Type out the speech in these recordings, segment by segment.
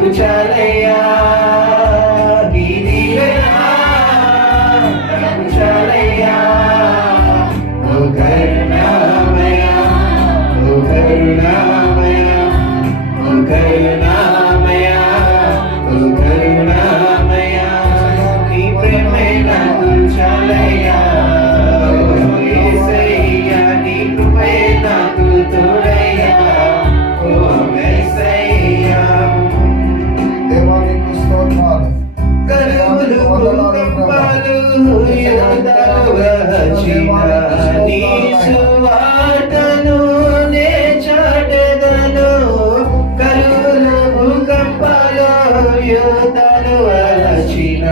నాకు చాలయ్యా నీ దీవెన నాకు చాలయ్యా ఓ కరుణామయ ఓ కరుణామయ ఓ కరుణామయ ఓ కరుణామయ నీ ప్రేమే నాకు చాలయ్యా యేసయ్యా నీ కృపే నాకు తోడయ్యా ఓ యేసయ్యా దేవానికి స్తోత్రాలు. కరువులు భూకంపాలు యోధాలు వచ్చిన నీ సువార్తను నే చాటెదను కరువులు భూకంపాలు యోధాలు వచ్చిన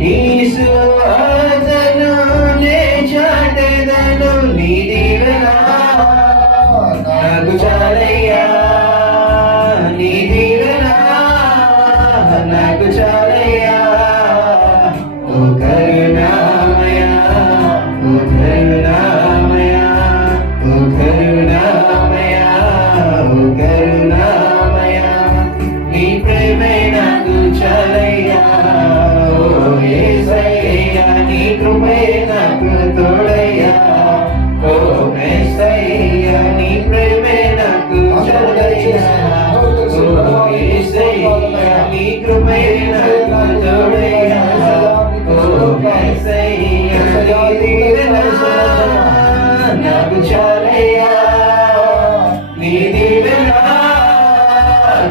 నీ సువార్తను నే చాటెదను నీ దీవెన నాకు చాలయ్యా నీ దీవెన నాకు చాలయ్యా ఓ కరుణామయ ఓ కరుణామయ ఓ కరుణామయ ఓ కరుణామయ నీ ప్రేమే నాకు చాలయ్యా ఓ యేసయ్యా నీ కృపే నాకు తోడయ్యా ఓ యేసయ్యా నీ ప్రేమే నాకు చాలయ్యా ఓ యేసయ్యా నీ కృపే నాకు తోడయ్యా ఓ యేసయ్యా నీ దీవెన నాకు చాలయ్యా నీ దీవెన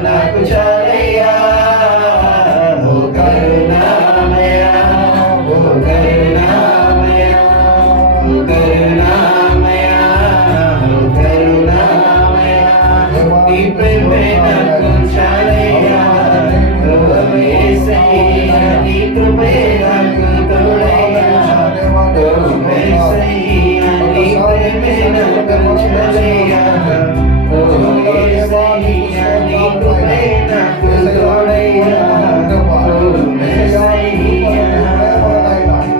నాకు చాలయ్యా ఓ కరుణామయ ఓ కరుణామయ ఓ కరుణామయ ఓ కరుణామయ నీ ప్రేమే నాకు చాలయ్యా ఓ యేసయ్యా నీ కృపే నాకు తోడయ్యా ఓ యేసయ్యా నీ ప్రేమే నాకు చాలయ్యా ఓ యేసయ్యా నీ కృపే నాకు తోడయ్యా ఓ యేసయ్యా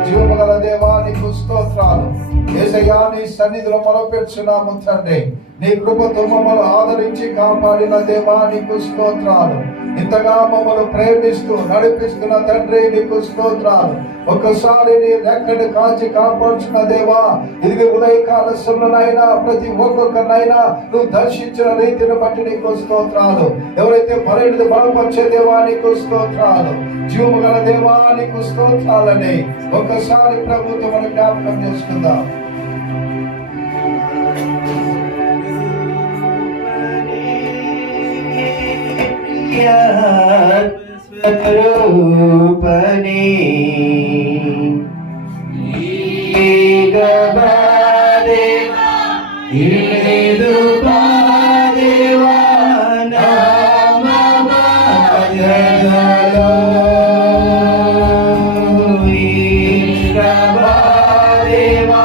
జీవముగల దేవానికి స్తోత్రాలు. యేసయ్యా నీ సన్నిధిలో మొరపెట్టుచున్నాము తండ్రి. నీ కృపతో మమ్మల్ని ఆదరించి కాపాడిన దేవా నీకు స్తోత్రాలు. ఇంతగా మమ్మల్ని ప్రేమిస్తూ నడిపిస్తున్న తండ్రి నీకు స్తోత్రాలు. ఒక్కసారి నీ రెక్కడి కాచి కాపాడుచున్న దేవా ఇది ఉదయకాల సమయంలోనైనా ప్రతి ఒక్కొక్కరినైనా నువ్వు దర్శించిన రీతిని బట్టి నీకు స్తోత్రాలు. ఎవరైతే బలహీనత బలపరిచే దేవా నీకు స్తోత్రాలు. జీవము గల దేవా నీకు స్తోత్రాలని ఒక్కసారి ప్రభుత్వం జ్ఞాపకం చేసుకుందాం. స్వరూపనే ఈగబాదేవా ఇలేదు బాదేవా నామమాగలో ఈగబాదేవా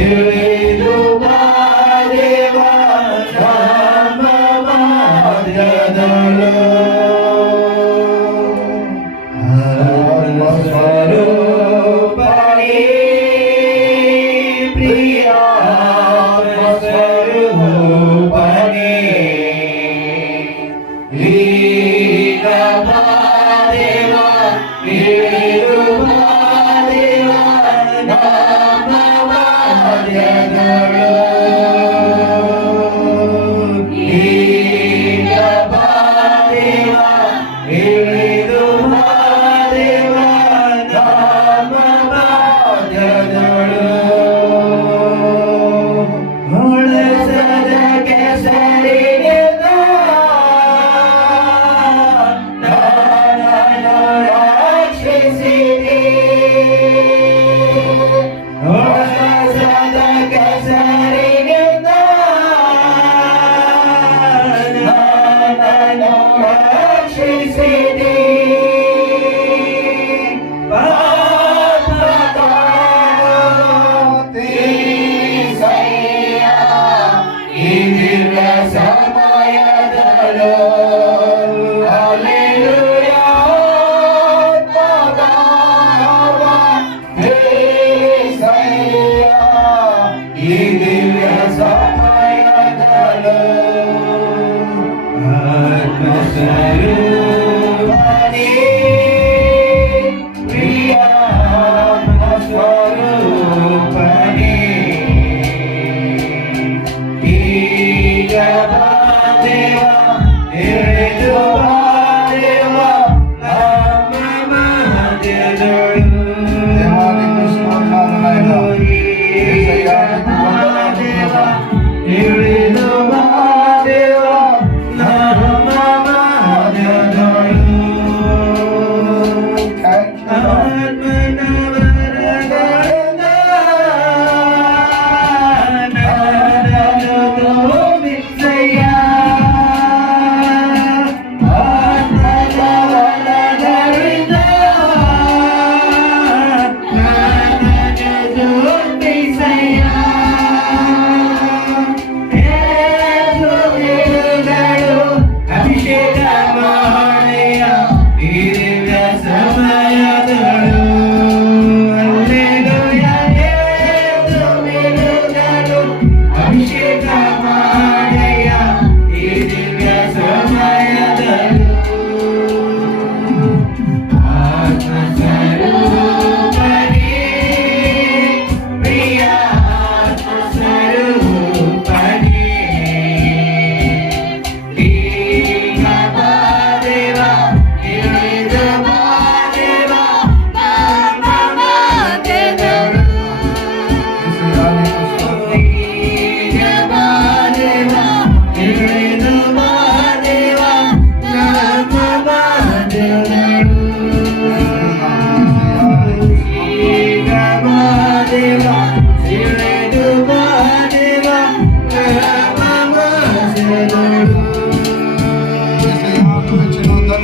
ఇలేదు బాదేవా నామమాగలో స్వరూపనే ప్రియా స్వరూపనే ఈగబాదేవా ఇరుబాదేవా నామమాగలో ఈగబాదేవా ఇరుబాదేవా నామమాగలో ಹೊಳಸದ ಕೆಸರಿನಿಂದ ನನ್ನನ್ನು ರಕ್ಷಿಸಿದೆ. ಹೊಳಸದ ಕೆಸರಿನಿಂದ ನನ್ನನ್ನು ರಕ್ಷಿಸಿದೆ. ಸಮಯದಲ್ಲೋ ಹಲ್ಲೆಲೂಯಾ ಈ ದಿವ್ಯ ಸಮಯದಲ್ಲೋ ಆತ್ಮಸ್ವರೂಪ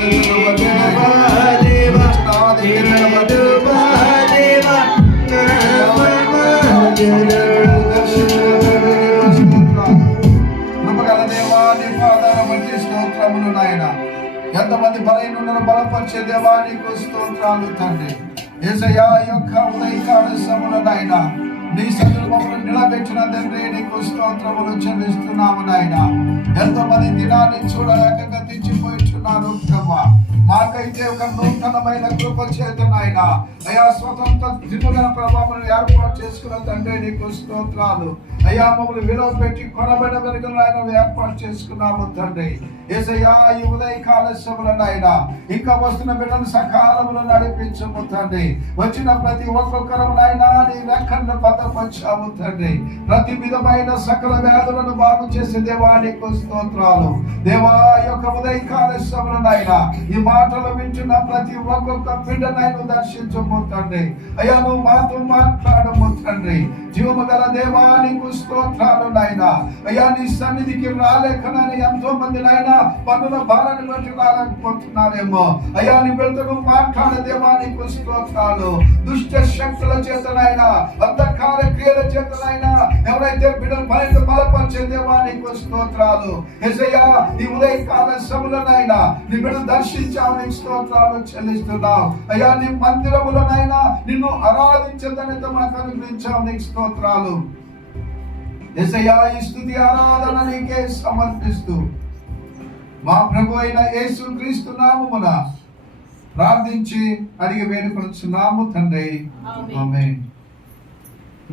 కృపగల దేవా నీ పాదాల బట్టి స్తోత్రములు నాయన. ఎంతమంది బలహీనులను బలపరిచే దేవా నీకు స్తోత్రాలు తండ్రి. యేసయ్యా ఈ యొక్క ఉదయకాల సమయంలో నాయన నీ సన్నిధిలో మమ్మల్ని నిలబెట్టిన తండ్రి నీకు స్తోత్రములు చెల్లిస్తున్నాము నాయన. ఎంతమంది దినాన్ని చూడలేక గతించిపోయిస్తున్నారు ప్రభా. మాకైతే ఒక నూతనమైన కృప చేత నాయన అయా స్వతంత్ర దినుల ప్రభావం ఏర్పాటు చేసుకున్న తండ్రి నీకు స్తోత్రాలు. అయ్యా మమ్మల్ని విలువ పెట్టి కొనబడిన వెనుకలు ఆయన ఏర్పాటు చేసుకున్నాము తండ్రి. యేసయ్యా ఈ ఉదయకాల సమయంలో నాయన ఇంకా వస్తున్న బిడ్డను సకాలంలో నడిపించము తండ్రి. వచ్చిన ప్రతి ఒక్కొక్కరు నాయన నీ రెక్కలను భద్రపరిచాము తండ్రి. ప్రతి విధమైన సకల వ్యాధులను బాగు చేసే దేవా నీకు స్తోత్రాలు. దేవా యొక్క ఉదయకాల సమయంలో నాయన ఈ మాటలు వింటున్న ప్రతి ఒక్కొక్క బిడ్డనైనా దర్శించము తండ్రి. అయ్యా నువ్వు మాతో మాట్లాడము తండ్రి. జీవము గల దేవా నీకు స్తోత్రాలు నాయన. అయ్యా నీ సన్నిధికి రాలేకనని ఎంతో మంది నాయన పన్నుల భారాన్ని బట్టి రాలేకపోతున్నారేమో. అయ్యా నీ బిడ్డలు మాట్లాడే దేవా నీకు స్తోత్రాలు. దుష్ట శక్తుల చేతనైనా అంధకార క్రియల చేతనైనా ఎవరైతే బిడ్డలు బలపరిచే దేవా నీకు స్తోత్రాలు. యేసయ్యా ఈ ఉదయకాల సమయంలోనైనా నీ బిడ్డలు దర్శించావు నీకు స్తోత్రాలు చెల్లిస్తున్నావు. అయ్యా నీ మందిరములనైనా నిన్ను ఆరాధించదనిత మాకు అనుగ్రహించావు నీకు స్తోత్రాలు. యేసయ్యా ఈ స్తుతి ఆరాధన నీకే సమర్పిస్తూ మా ప్రభు అయిన యేసు క్రీస్తు నామమున ప్రార్థించి అడిగి వేడుకొనుచున్నాము తండ్రి. ఆమేన్.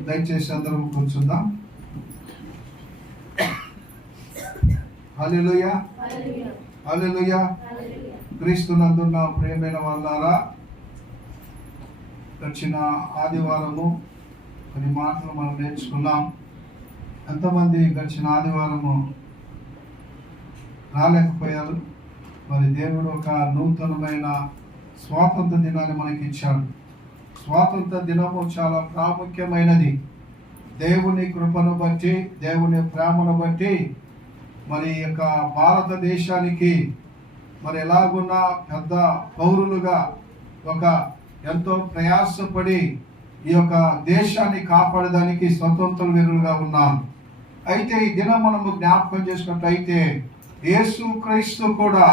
దయచేసి అందరం కూర్చుందాం. హల్లెలూయా హల్లెలూయా. క్రీస్తునందున్న ప్రియమైన వాళ్ళారా, వచ్చిన ఆదివారము కొన్ని మాటలు మనం నేర్చుకున్నాం. ఎంతమంది గడిచిన ఆదివారము రాలేకపోయారు? మరి దేవుడు ఒక నూతనమైన స్వాతంత్ర దినాన్ని మనకి ఇచ్చాడు. స్వాతంత్ర దినము చాలా ప్రాముఖ్యమైనది. దేవుని కృపను బట్టి, దేవుని ప్రేమను బట్టి మరి యొక్క భారతదేశానికి మరి ఎలాగున్నా పెద్ద పౌరులుగా ఒక ఎంతో ప్రయాసపడి ఈ యొక్క దేశాన్ని కాపాడడానికి స్వతంత్ర వీరులుగా ఉన్నాం. అయితే ఈ దినం మనము జ్ఞాపకం చేసుకున్నట్లయితే యేసు క్రీస్తు కూడా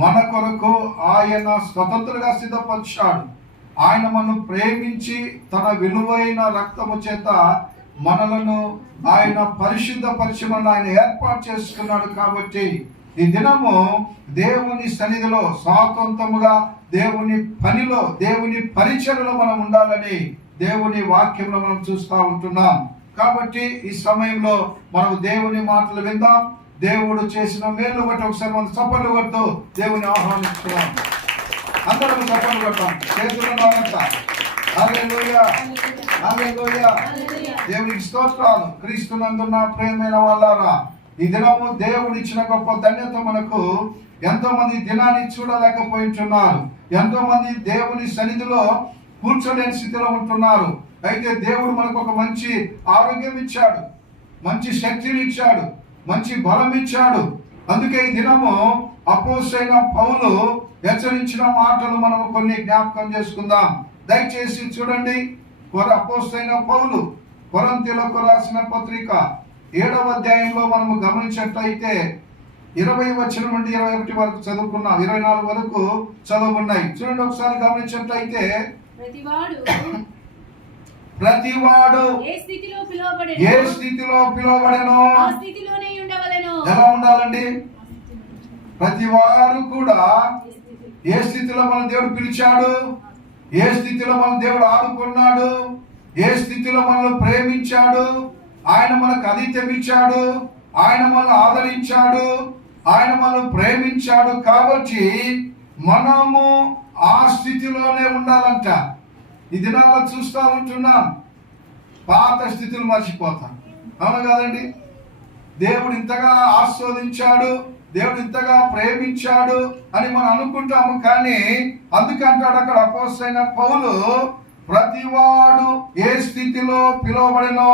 మన కొరకు ఆయన స్వతంత్రంగా సిద్ధపరిచాడు. ఆయన మనను ప్రేమించి తన విలువైన రక్తము చేత మనలను ఆయన పరిశుద్ధపరిచమని ఆయన ఏర్పాటు చేసుకున్నాడు. కాబట్టి ఈ దినము దేవుని సన్నిధిలో స్వాతంత్రముగా దేవుని పనిలో, దేవుని పరిచయలో మనం ఉండాలని దేవుని వాక్యంలో మనం చూస్తూ ఉంటున్నాం. కాబట్టి ఈ సమయంలో మనం దేవుని మాటలు విందాం. దేవుడు చేసిన మేలు బట్టి ఒకసారి మనం చప్పట్లు కొడుతూ దేవుని ఆహ్వానిస్తున్నాం. అందరం చప్పట్లు కొడతాం. చేతులను హల్లెలూయా హల్లెలూయా. దేవునికి స్తోత్రాలు. క్రీస్తునందున్న ప్రియమైన వాళ్ళారా, ఈ దినము దేవుడు ఇచ్చిన గొప్ప ధన్యత మనకు. ఎంతో మంది దినాన్ని చూడలేకపోయింటున్నారు. ఎంతో మంది దేవుని సన్నిధిలో కూర్చోలేని స్థితిలో ఉంటున్నారు. అయితే దేవుడు మనకు ఒక మంచి ఆరోగ్యం ఇచ్చాడు, మంచి శక్తిని ఇచ్చాడు, మంచి బలం ఇచ్చాడు. అందుకే ఈ దినము అపోస్తలుడైన పౌలు హెచ్చరించిన మాటలు మనం కొన్ని జ్ఞాపకం చేసుకుందాం. దయచేసి చూడండి. అపోస్తలుడైన పౌలు కొరింథీయులకు రాసిన పత్రిక 7వ అధ్యాయంలో మనము గమనించినట్లయితే 20 వచనం నుండి 21 వరకు చదువుకున్నాం. 24 వరకు చదువుకున్నాయి. చూడండి ఒకసారి గమనించినట్లయితే ప్రతివాడు ఏ స్థితిలో పిలువబడెనో ఎలా ఉండాలండి? ప్రతివాడు కూడా ఏ స్థితిలో మన దేవుడు పిలిచాడు, ఏ స్థితిలో మన దేవుడు ఆదుకున్నాడు, ఏ స్థితిలో మనల్ని ప్రేమించాడు, ఆయన మనకు ఆతిథ్యం ఇచ్చాడు, ఆయన మనల్ని ఆదరించాడు, ఆయన మనల్ని ప్రేమించాడు. కాబట్టి మనము ఆ స్థితిలోనే ఉండాలంట. ఈ దినాల్లో చూస్తూ ఉంటున్నాం, పాత స్థితులు మర్చిపోతాం. అవును కాదండి? దేవుడు ఇంతగా ఆస్వాదించాడు, దేవుడు ఇంతగా ప్రేమించాడు అని మనం అనుకుంటాము. కానీ అందుకంటాడు అక్కడ అపోస్తలుడైన పౌలు, ప్రతివాడు ఏ స్థితిలో పిలువబడినో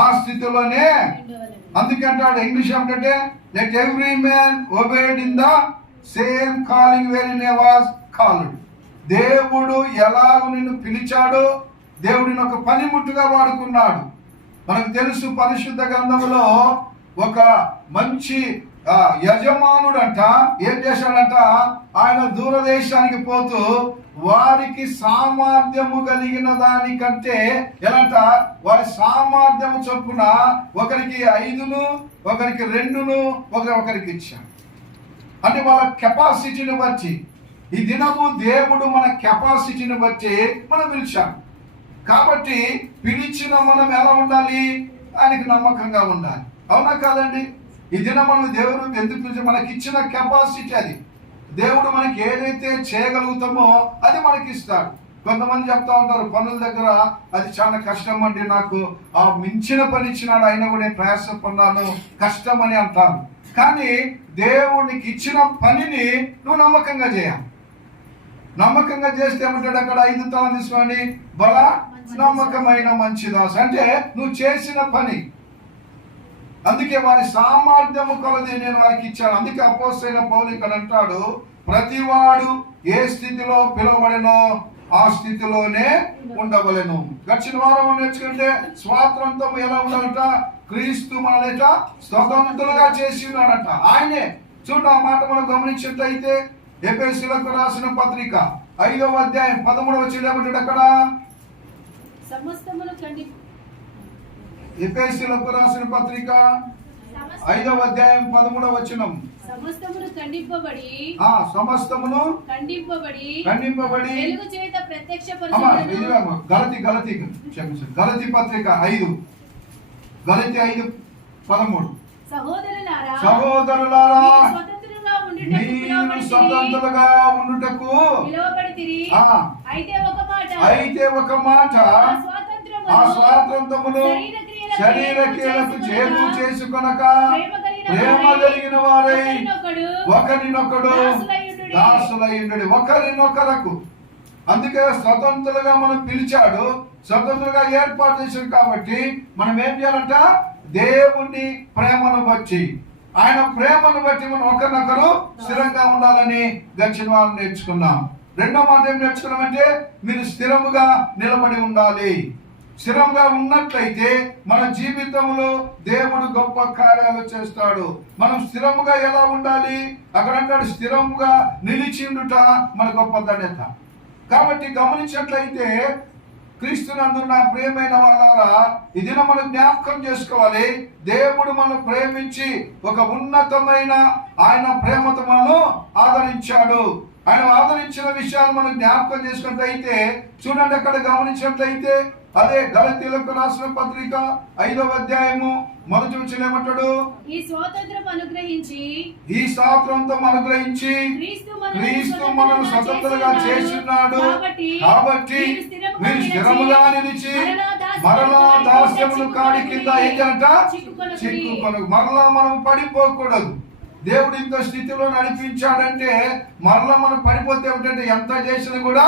ఆ స్థితిలోనే. అందుకంటాడు ఇంగ్లీష్ ఏమిటంటే let every man obeyed in the same calling where was called. దేవుడు ఎలాగో నిన్ను పిలిచాడో దేవుడు నిన్ను ఒక పనిముట్టుగా వాడుకున్నాడు. మనకు తెలుసు పరిశుద్ధ గ్రంథములో ఒక మంచి యజమానుడంట ఏం చేశాడంట, ఆయన దూరదేశానికి పోతూ వారికి సామర్థ్యము కలిగిన దానికంటే ఎలాంట వారి సామర్థ్యము చొప్పున ఒకరికి 5, ఒకరికి 2, ఒకరికి ఇచ్చాడు. అంటే వాళ్ళ కెపాసిటీని బట్టి ఈ దినము దేవుడు మన కెపాసిటీని బట్టి మనం పిలిచాడు. కాబట్టి పిలిచిన మనం ఎలా ఉండాలి, ఆయనకి నమ్మకంగా ఉండాలి. అవునా కాదండి? ఈ దినం మనం దేవుడు ఎందుకు పిలిచి మనకి ఇచ్చిన కెపాసిటీ అది. దేవుడు మనకి ఏదైతే చేయగలుగుతామో అది మనకి ఇస్తాడు. కొంతమంది చెప్తా ఉంటారు పనుల దగ్గర అది చాలా కష్టం అండి, నాకు ఆ మించిన పని ఇచ్చినాడు అయినా కూడా నేను ప్రయాసపడ్డాను కష్టం అని అంటారు. కానీ దేవునికి ఇచ్చిన పనిని నువ్వు నమ్మకంగా చేయాలి. నమ్మకంగా చేస్తే ఏమంటాడు అక్కడ 5 తాళాలు తీసుకొని బల నమ్మకమైన మంచి దాసు, అంటే నువ్వు చేసిన పని. అందుకే వారి సామర్థ్యము కొలది నేను వారికి ఇచ్చాను. అందుకే అపోస్తలుడైన పౌలు ఇక్కడ అంటాడు, ప్రతివాడు ఏ స్థితిలో పిలువబడినో ఆ స్థితిలోనే ఉండవలెను. గడిచిన వారం నేర్చుకుంటే స్వాతంత్రం ఎలా ఉండాలంట, క్రీస్తు మనట స్వతంత్రులుగా చేసి ఉన్నాడంట ఆయనే. చూడండి ఆ మాట మనం గమనించినట్లయితే ఎఫెసీయులకు రాసిన పత్రిక 5వ అధ్యాయం 13వ వచనం ఏమంటాడు అక్కడ, ఎఫెసీయులకు రాసిన పత్రిక 5వ అధ్యాయం 13వ వచనం, సమస్తమును ఖండింపబడి వెలుగు చేత ప్రత్యక్షపరచబడును. గలతీ పత్రిక 5 5:13 సహోదరులారా మీరు స్వతంత్రులుగా ఉండుటకు అయితే ఒక మాట ఆ స్వాతంత్రమును శరీర క్రియలకు చేదు చేసుకొనక ప్రేమ కలిగిన వారై ఒకరినొకడు దాసులయుండుడి. ఒకరినొకరకు. అందుకే స్వతంత్రులుగా మనం పిలిచాడు, స్వతంత్రులుగా ఏర్పాటు చేశాడు. కాబట్టి మనం ఏం చేయాలంట, దేవుని ప్రేమను బట్టి ఆయన ప్రేమను బట్టి మనం ఒకరినొకరు స్థిరంగా ఉండాలని గడిచిన వారం నేర్చుకున్నాం. రెండో మాట ఏం నేర్చుకున్నామంటే మీరు స్థిరముగా నిలబడి ఉండాలి. స్థిరంగా ఉన్నట్లయితే మన జీవితంలో దేవుడు గొప్ప కార్యాలు చేస్తాడు. మనం స్థిరముగా ఎలా ఉండాలి, అక్కడ అంటాడు స్థిరముగా నిలిచిండుట మన గొప్ప ధన్యత. కాబట్టి గమనించినట్లయితే క్రీస్తునందు నా ప్రియమైన వాళ్ళారా, ఇది మనం జ్ఞాపకం చేసుకోవాలి. దేవుడు మనం ప్రేమించి ఒక ఉన్నతమైన ఆయన ప్రేమతో మనను ఆదరించాడు. ఆయన ఆదరించిన విషయాలు మనం జ్ఞాపకం చేసుకున్నట్లయితే చూడండి అక్కడ గమనించినట్లయితే అదే గలతీయులకు రాసిన పత్రిక 5వ అధ్యాయము 1వ వచనం ఏమంటాడు, ఈ స్వాతంత్రం అనుగ్రహించి క్రీస్తు మనల్ని స్వతంత్రులుగా చేస్తున్నాడు. కాబట్టి మీరు స్థిరముగా నిలిచి మరలా దాస్యములు కాడి కింద ఏంటంట చిక్కుకొనకు. మరలా మనం పడిపోకూడదు. దేవుడు ఇంత స్థితిలో నడిపించాడంటే మరలా మనం పడిపోతే ఏమిటంటే ఎంత చేసినా కూడా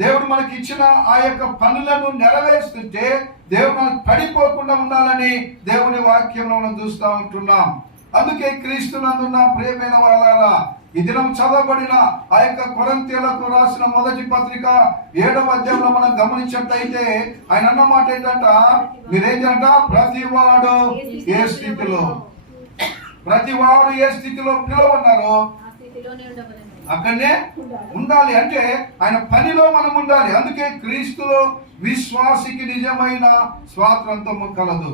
దేవుడు మనకి ఇచ్చిన ఆ యొక్క పనులను నెరవేరుస్తుంటే దేవుడు మనకు పడిపోకుండా ఉండాలని దేవుని వాక్యంలో మనం చూస్తూ ఉంటున్నాం. అందుకే క్రీస్తునందున్న ప్రియమైన వాళ్ళారా, ఈ దినం చదవబడిన ఆ యొక్క కొరింథీయులకు రాసిన మొదటి పత్రిక 7వ అధ్యాయంలో మనం గమనించినట్లయితే ఆయన అన్న మాట ఏంటంట, మీరేంటంట ప్రతివాడు ఏ స్థితిలో పిలువన్నారో అక్కడనే ఉండాలి. అంటే ఆయన పనిలో మనం ఉండాలి. అందుకే క్రీస్తులో విశ్వాసికి నిజమైన స్వాతంత్రము కలదు.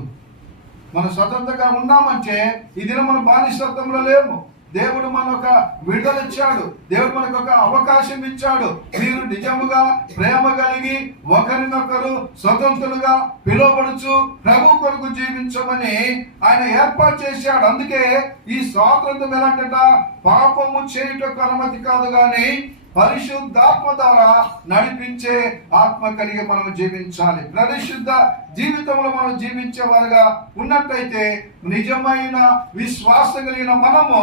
మనం స్వతంత్రంగా ఉన్నామంటే ఈ దినం మనం బానిసత్వంలో లేము. దేవుడు మనకు విడుదల ఇచ్చాడు. దేవుడు మనకు ఒక అవకాశం ఇచ్చాడు. మీరు నిజముగా ప్రేమ కలిగి ఒకరినొకరు స్వతంత్రులుగా పిలువబడుచు ప్రభు కొరకు జీవించమని ఆయన ఏర్పాటు చేశాడు. అందుకే ఈ స్వాతంత్రం ఎలాంట పాపము చేయుటకు అనుమతి కాదు కానీ పరిశుద్ధాత్మ ద్వారా నడిపించే ఆత్మ కలిగి మనం జీవించాలి. పరిశుద్ధ జీవితంలో మనం జీవించే వారుగా ఉన్నట్లయితే నిజమైన విశ్వాసం కలిగిన మనము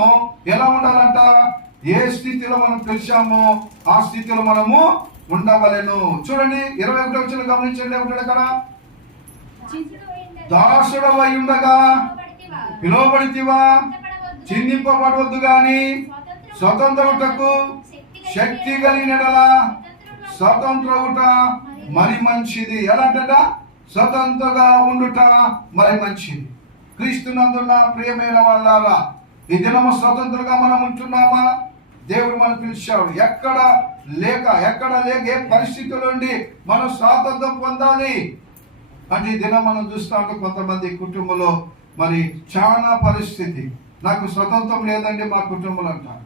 ఎలా ఉండాలంట, ఏ స్థితిలో మనం పిలిచామో ఆ స్థితిలో మనము ఉండవలెను. చూడండి 21వ వచనం గమనించండి. ఏమంటాడు అక్కడ, దాసుడవై ఉండగా పిలువబడితివా చిందింపబడవద్దు గాని స్వతంత్రముటకు శక్తి కలిగినడల స్వతంత్రముట మరి మంచిది. ఎలాంటట? స్వతంత్రంగా ఉండుట మరి మంచిది. క్రీస్తునందున్న ప్రియమైన వాళ్ళారా, ఈ దినము స్వతంత్రంగా మనం ఉంటున్నామా? దేవుడు మనం పిలిచాడు. ఎక్కడ లేక ఏ పరిస్థితుల నుండి మనం స్వాతంత్రం పొందాలి అంటే ఈ దినం మనం చూస్తాము. కొంతమంది కుటుంబంలో మరి చాలా పరిస్థితి, నాకు స్వతంత్రం లేదండి మా కుటుంబంలో అంటారు,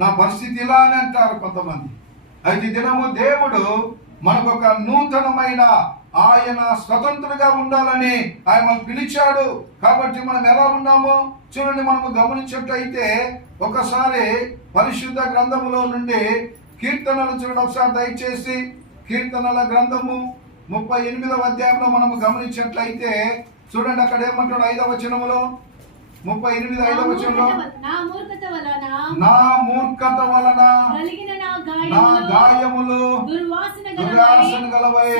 నా పరిస్థితి ఇలా అని అంటారు కొంతమంది. అయితే దినము దేవుడు మనకు ఒక నూతనమైన ఆయన స్వతంత్రంగా ఉండాలని ఆయన మనం పిలిచాడు. కాబట్టి మనం ఎలా ఉన్నామో చూడండి. మనము గమనించినట్లయితే ఒకసారి పరిశుద్ధ గ్రంథములో నుండి కీర్తనలు చూడండి ఒకసారి దయచేసి. కీర్తనల గ్రంథము 38వ అధ్యాయంలో మనము గమనించినట్లయితే చూడండి, అక్కడ ఏమంటాడు? 5వ వచనములో 38 5వ వచనంలో, నా మూర్ఖత వలన నా గాయములు దుర్వాసన గలవై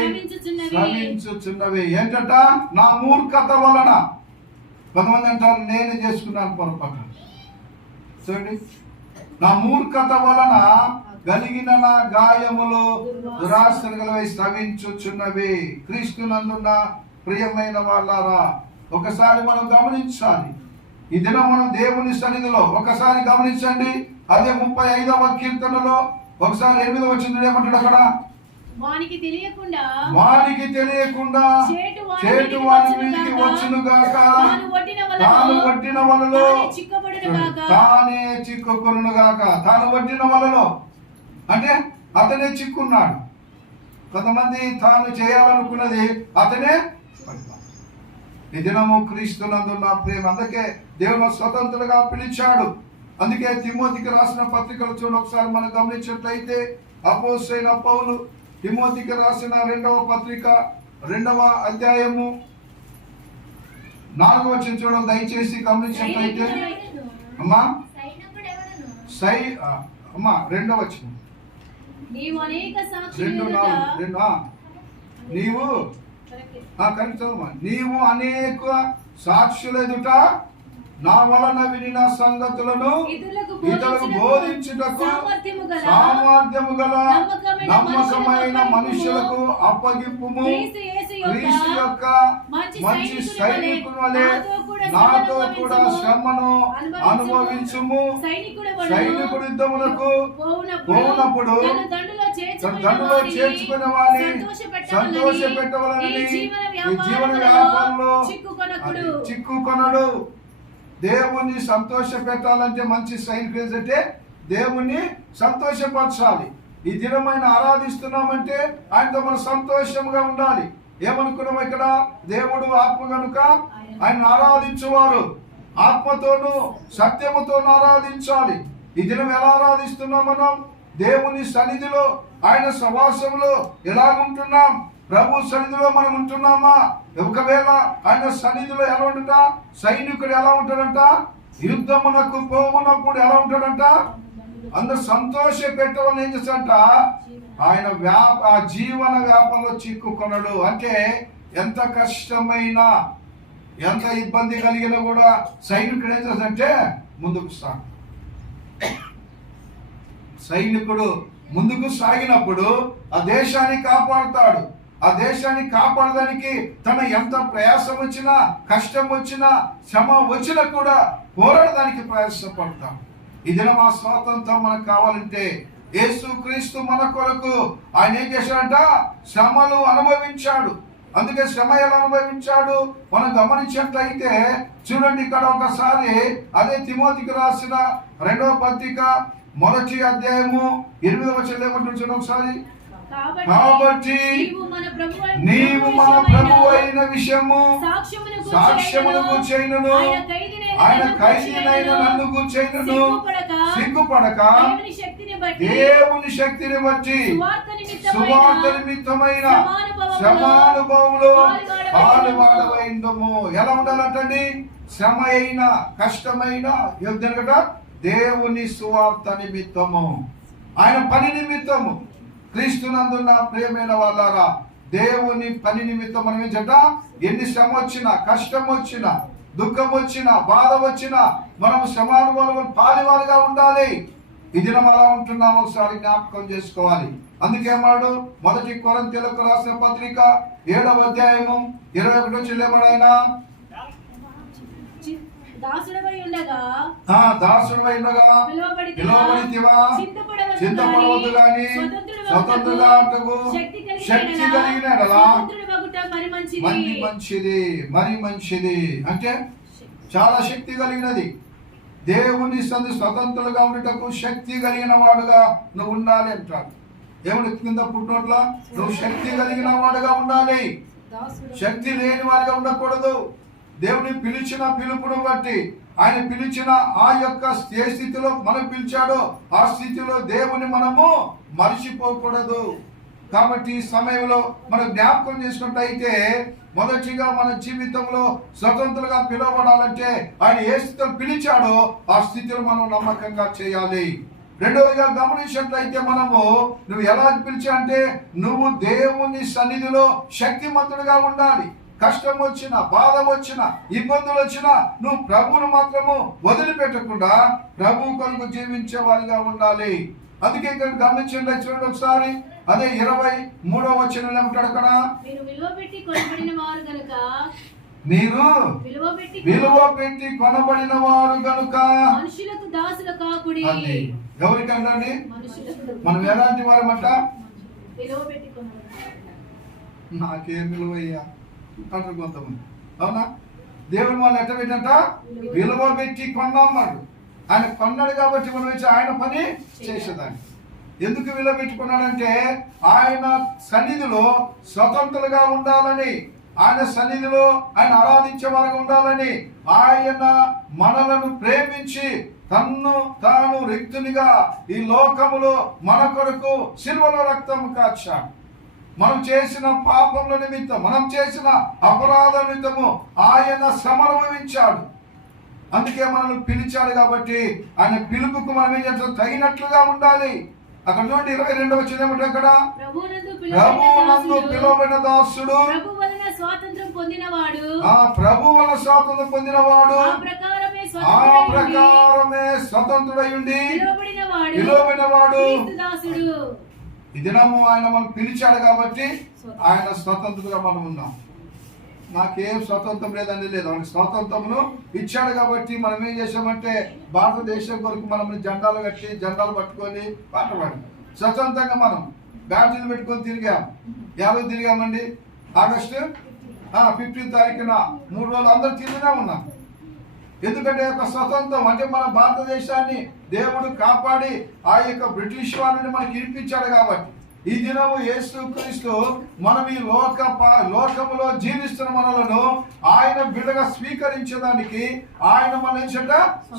శ్రమించుచున్నవి. ఏంటంట? నా మూర్ఖత వలన. కొంతమంది అంటారు నేను చేసుకున్నాను పొరపాటు. చూడండి, నా మూర్ఖత వలన కలిగిన నా గాయములు దురాసన గలవై శ్రమించుచున్నవి. క్రీస్తునందున్న ప్రియమైన వాళ్ళారా, ఒకసారి మనం గమనించాలి. ఈ దినం మనం దేవుని సన్నిధిలో ఒకసారి గమనించండి. అదే 35వ కీర్తనలో ఒకసారి 8వ వచనం ఏమంటాడు? అక్కడ వానికి తెలియకుండా చేటు వాని మీదికి వచ్చును గాక, తాను వడ్డిన వలలో తానే చిక్కుకొనును గాక. తాను వడ్డిన వలలో అంటే అతనే చిక్కున్నాడు. కొంతమంది తాను చేయాలనుకున్నది అతనే. ఈ దినము క్రీస్తునందున్న ప్రేమ, అందుకే దేవుడు స్వతంత్రంగా పిలిచాడు. అందుకే తిమోతికి రాసిన పత్రికలు చూడ ఒకసారి మనం గమనించినట్లయితే అపోస్తలుడైన పౌలు తిమోతికి రాసిన 2వ పత్రిక 2వ అధ్యాయము 4వ వచనం చూడండి దయచేసి గమనించినట్లయితే. అమ్మా 2వ వచనం, నీవు అనేక సాక్షుల ఎదుట నా వలన వినిన సంగతులను ఇతరులకు బోధించుటకు సామర్థ్యము గల నమ్మకమైన మనుషులకు అప్పగింపుము. క్రీస్తు యొక్క మంచి సైనికుల వలె నాతో కూడా శ్రమను అనుభవించుము. సైనికుడు యుద్ధములకు పోవునప్పుడు దండులో చేర్చుకునే వారిని సంతోష పెట్టవలనని ఈ జీవన వ్యాపారంలో చిక్కుకొనడు. దేవుణ్ణి సంతోష పెట్టాలంటే మంచి సైనికుడు అంటే దేవుణ్ణి సంతోషపరచాలి. ఈ దినమైన ఆరాధిస్తున్నామంటే ఆయనతో మనం సంతోషంగా ఉండాలి. ఏమనుకున్నాం ఇక్కడ? దేవుడు ఆత్మ కనుక ఆయన ఆరాధించువారు ఆత్మతోనూ సత్యముతోనూ ఆరాధించాలి. ఈ దినం ఎలా ఆరాధిస్తున్నాం? మనం దేవుని సన్నిధిలో ఆయన సవాసంలో ఎలాగుంటున్నాం? ప్రభు సన్నిధిలో మనం ఉంటున్నామా? ఒకవేళ ఆయన సన్నిధిలో ఎలా ఉంటుంట? సైనికుడు ఎలా ఉంటాడంట? యుద్ధమునకు పోవునప్పుడు ఎలా ఉంటాడంట? అందరు సంతోష పెట్టవాలని ఏం చేస్తాడంట? ఆయన ఆ జీవన వ్యాపారంలో చిక్కుకొనడు. అంటే ఎంత కష్టమైనా ఎంత ఇబ్బంది కలిగినా కూడా సైనికుడు ఏం చేస్తాడంటే ముందుకు సాగు. సైనికుడు ముందుకు సాగినప్పుడు ఆ దేశాన్ని కాపాడుతాడు. ఆ దేశాన్ని కాపాడడానికి తన ఎంత ప్రయాసం వచ్చినా కష్టం వచ్చినా శ్రమ వచ్చినా కూడా పోరాడడానికి ప్రయాసపడతాం. ఈ దినం ఆ స్వాతంత్రం మనకు కావాలంటే యేసు క్రీస్తు మన కొరకు ఆయన ఏం చేశాడంట? శ్రమలు అనుభవించాడు. అందుకే శ్రమ ఎలా అనుభవించాడు మనం గమనించినట్లయితే చూడండి. ఇక్కడ ఒకసారి అదే తిమోతికి రాసిన 2వ పత్రిక 1వ అధ్యాయము 8వ వచనం ఏమంటుంది చూడండి ఒకసారి. కాబట్టి నీవు మన ప్రభువు అయిన విషయము సాక్ష్యమును గూర్చైనను ఆయన ఖైదీనైన నన్ను గూర్చైనను సిగ్గుపడక దేవుని శక్తిని బట్టి సువార్త నిమిత్తమైన శ్రమానుభవంలో పాలువాడవైందము. ఎలా ఉండాలంటండి? శ్రమ అయినా కష్టమైన యుద్ధం దేవుని సువార్త నిమిత్తము, ఆయన పని నిమిత్తము. క్రీస్తునందున్న ప్రియమైన వాళ్ళారా, దేవుని పని నిమిత్తం మనం ఏం చేద్దాం? ఎన్ని శ్రమ వచ్చినా కష్టం వచ్చినా దుఃఖం వచ్చినా బాధ వచ్చినా మనం సమానుభవం పాలివారుగా ఉండాలి. ఈ దినం అలా ఉంటున్నాము, ఒకసారి జ్ఞాపకం చేసుకోవాలి. అందుకేమాడు మొదటి కొరింథీయులకు రాసిన పత్రిక 7వ అధ్యాయము 21 నుంచి ఏమడైనా దాసుడవై ఉండగా పిలువబడితివా, చింతపడవద్దు గాని స్వతంత్రులుగా అంటకు శక్తి కలిగిన మరి మంచిది. అంటే చాలా శక్తి కలిగినది. దేవుని సందు స్వతంత్రులుగా ఉండటకు శక్తి కలిగిన వాడుగా నువ్వు ఉండాలి అంటాడు. దేవుని కింద పుట్టినట్ల నువ్వు శక్తి కలిగిన వాడుగా ఉండాలి, శక్తి లేని వాడిగా ఉండకూడదు. దేవుని పిలిచిన పిలుపును బట్టి, ఆయన పిలిచిన ఆ యొక్క ఏ స్థితిలో మనం పిలిచాడో ఆ స్థితిలో దేవుని మనము మరిచిపోకూడదు. కాబట్టి ఈ సమయంలో మనం జ్ఞాపకం చేసుకున్నట్టయితే మొదటిగా మన జీవితంలో స్వతంత్రంగా పిలువబడాలంటే ఆయన ఏ స్థితిలో పిలిచాడో ఆ స్థితిలో మనం నమ్మకంగా చేయాలి. రెండవదిగా గమనించినట్లయితే మనము నువ్వు ఎలా పిలిచా అంటే నువ్వు దేవుని సన్నిధిలో శక్తిమంతుడిగా ఉండాలి. కష్టం వచ్చినా బాధ వచ్చినా ఇబ్బందులు వచ్చినా నువ్వు ప్రభువును మాత్రము వదిలిపెట్టకుండా ప్రభు కొరకు జీవించే వారిగా ఉండాలి. అందుకే ఇక్కడ గమనించండి, చూడండి ఒకసారి. అదే 23వ వచనంలో ఏమంటాడు అక్కడ, మీరు విలువ పెట్టి కొనబడిన వారు గనుక మనుషులకు దాసులు కాకుడి. ఎవరికండి? మనం ఎలాంటి వారమంట? విలువ పెట్టి కొనబడి. నాకేం విలువయ్యా అంటారు కొంతమంది. అవునా? దేవుని వాళ్ళు ఎట్ట పెట్టంట విలువ పెట్టి కొన్నాడు. ఆయన కొన్నాడు కాబట్టి మనం వచ్చి ఆయన పని చేసేదాన్ని. ఎందుకు విలువ పెట్టుకున్నాడంటే ఆయన సన్నిధిలో స్వతంత్రులుగా ఉండాలని, ఆయన సన్నిధిలో ఆయన ఆరాధించే వారికి ఉండాలని, ఆయన మనలను ప్రేమించి తన్ను తాను రిక్తునిగా ఈ లోకములో మన కొరకు సిలువలో రక్తం కార్చాడు. మనం చేసిన పాపముల నిమిత్తం, మనం చేసిన అపరాధ నిమిత్తము ఆయన శ్రమ అనుభవించాడు. అందుకే మనల్ని పిలిచాడు కాబట్టి ఆయన పిలుపుకు మనం ఏం చేస్తాం? తగినట్లుగా ఉండాలి. అక్కడ చూడండి 22వ వచనం అక్కడ, ప్రభువునందు పిలువబడిన దాసుడు ప్రభు వలన స్వాతంత్రం పొందినవాడు, ఆ ప్రకారమే స్వతంత్రుడయుండి పిలువబడినవాడు. ఈ దినము ఆయన మనం పిలిచాడు కాబట్టి ఆయన స్వతంత్రుడుగా మనం ఉన్నాం. నాకేం స్వతంత్రం లేదండి, లేదు, ఆయన స్వతంత్రమును ఇచ్చాడు కాబట్టి మనం ఏం చేసామంటే భారతదేశం కొరకు మనం జెండాలు కట్టి జెండాలు పట్టుకొని పాట పాడి స్వతంత్రంగా మనం బ్యాటరీలు పెట్టుకొని తిరిగాం. యాభై తిరిగామండి. ఆగస్టు 15 తారీఖున 3 రోజులు అందరూ తిరిగినా ఉన్నాం. ఎందుకంటే ఒక స్వతంత్రం అంటే మన భారతదేశాన్ని దేవుడు కాపాడి ఆ యొక్క బ్రిటిష్ వారిని మనకి ఇరిపించాడు కాబట్టి ఈ దినము యేసుక్రీస్తు మనం ఈ లోకములో జీవిస్తున్న మనలను ఆయన బిడ్డగా స్వీకరించడానికి ఆయన మన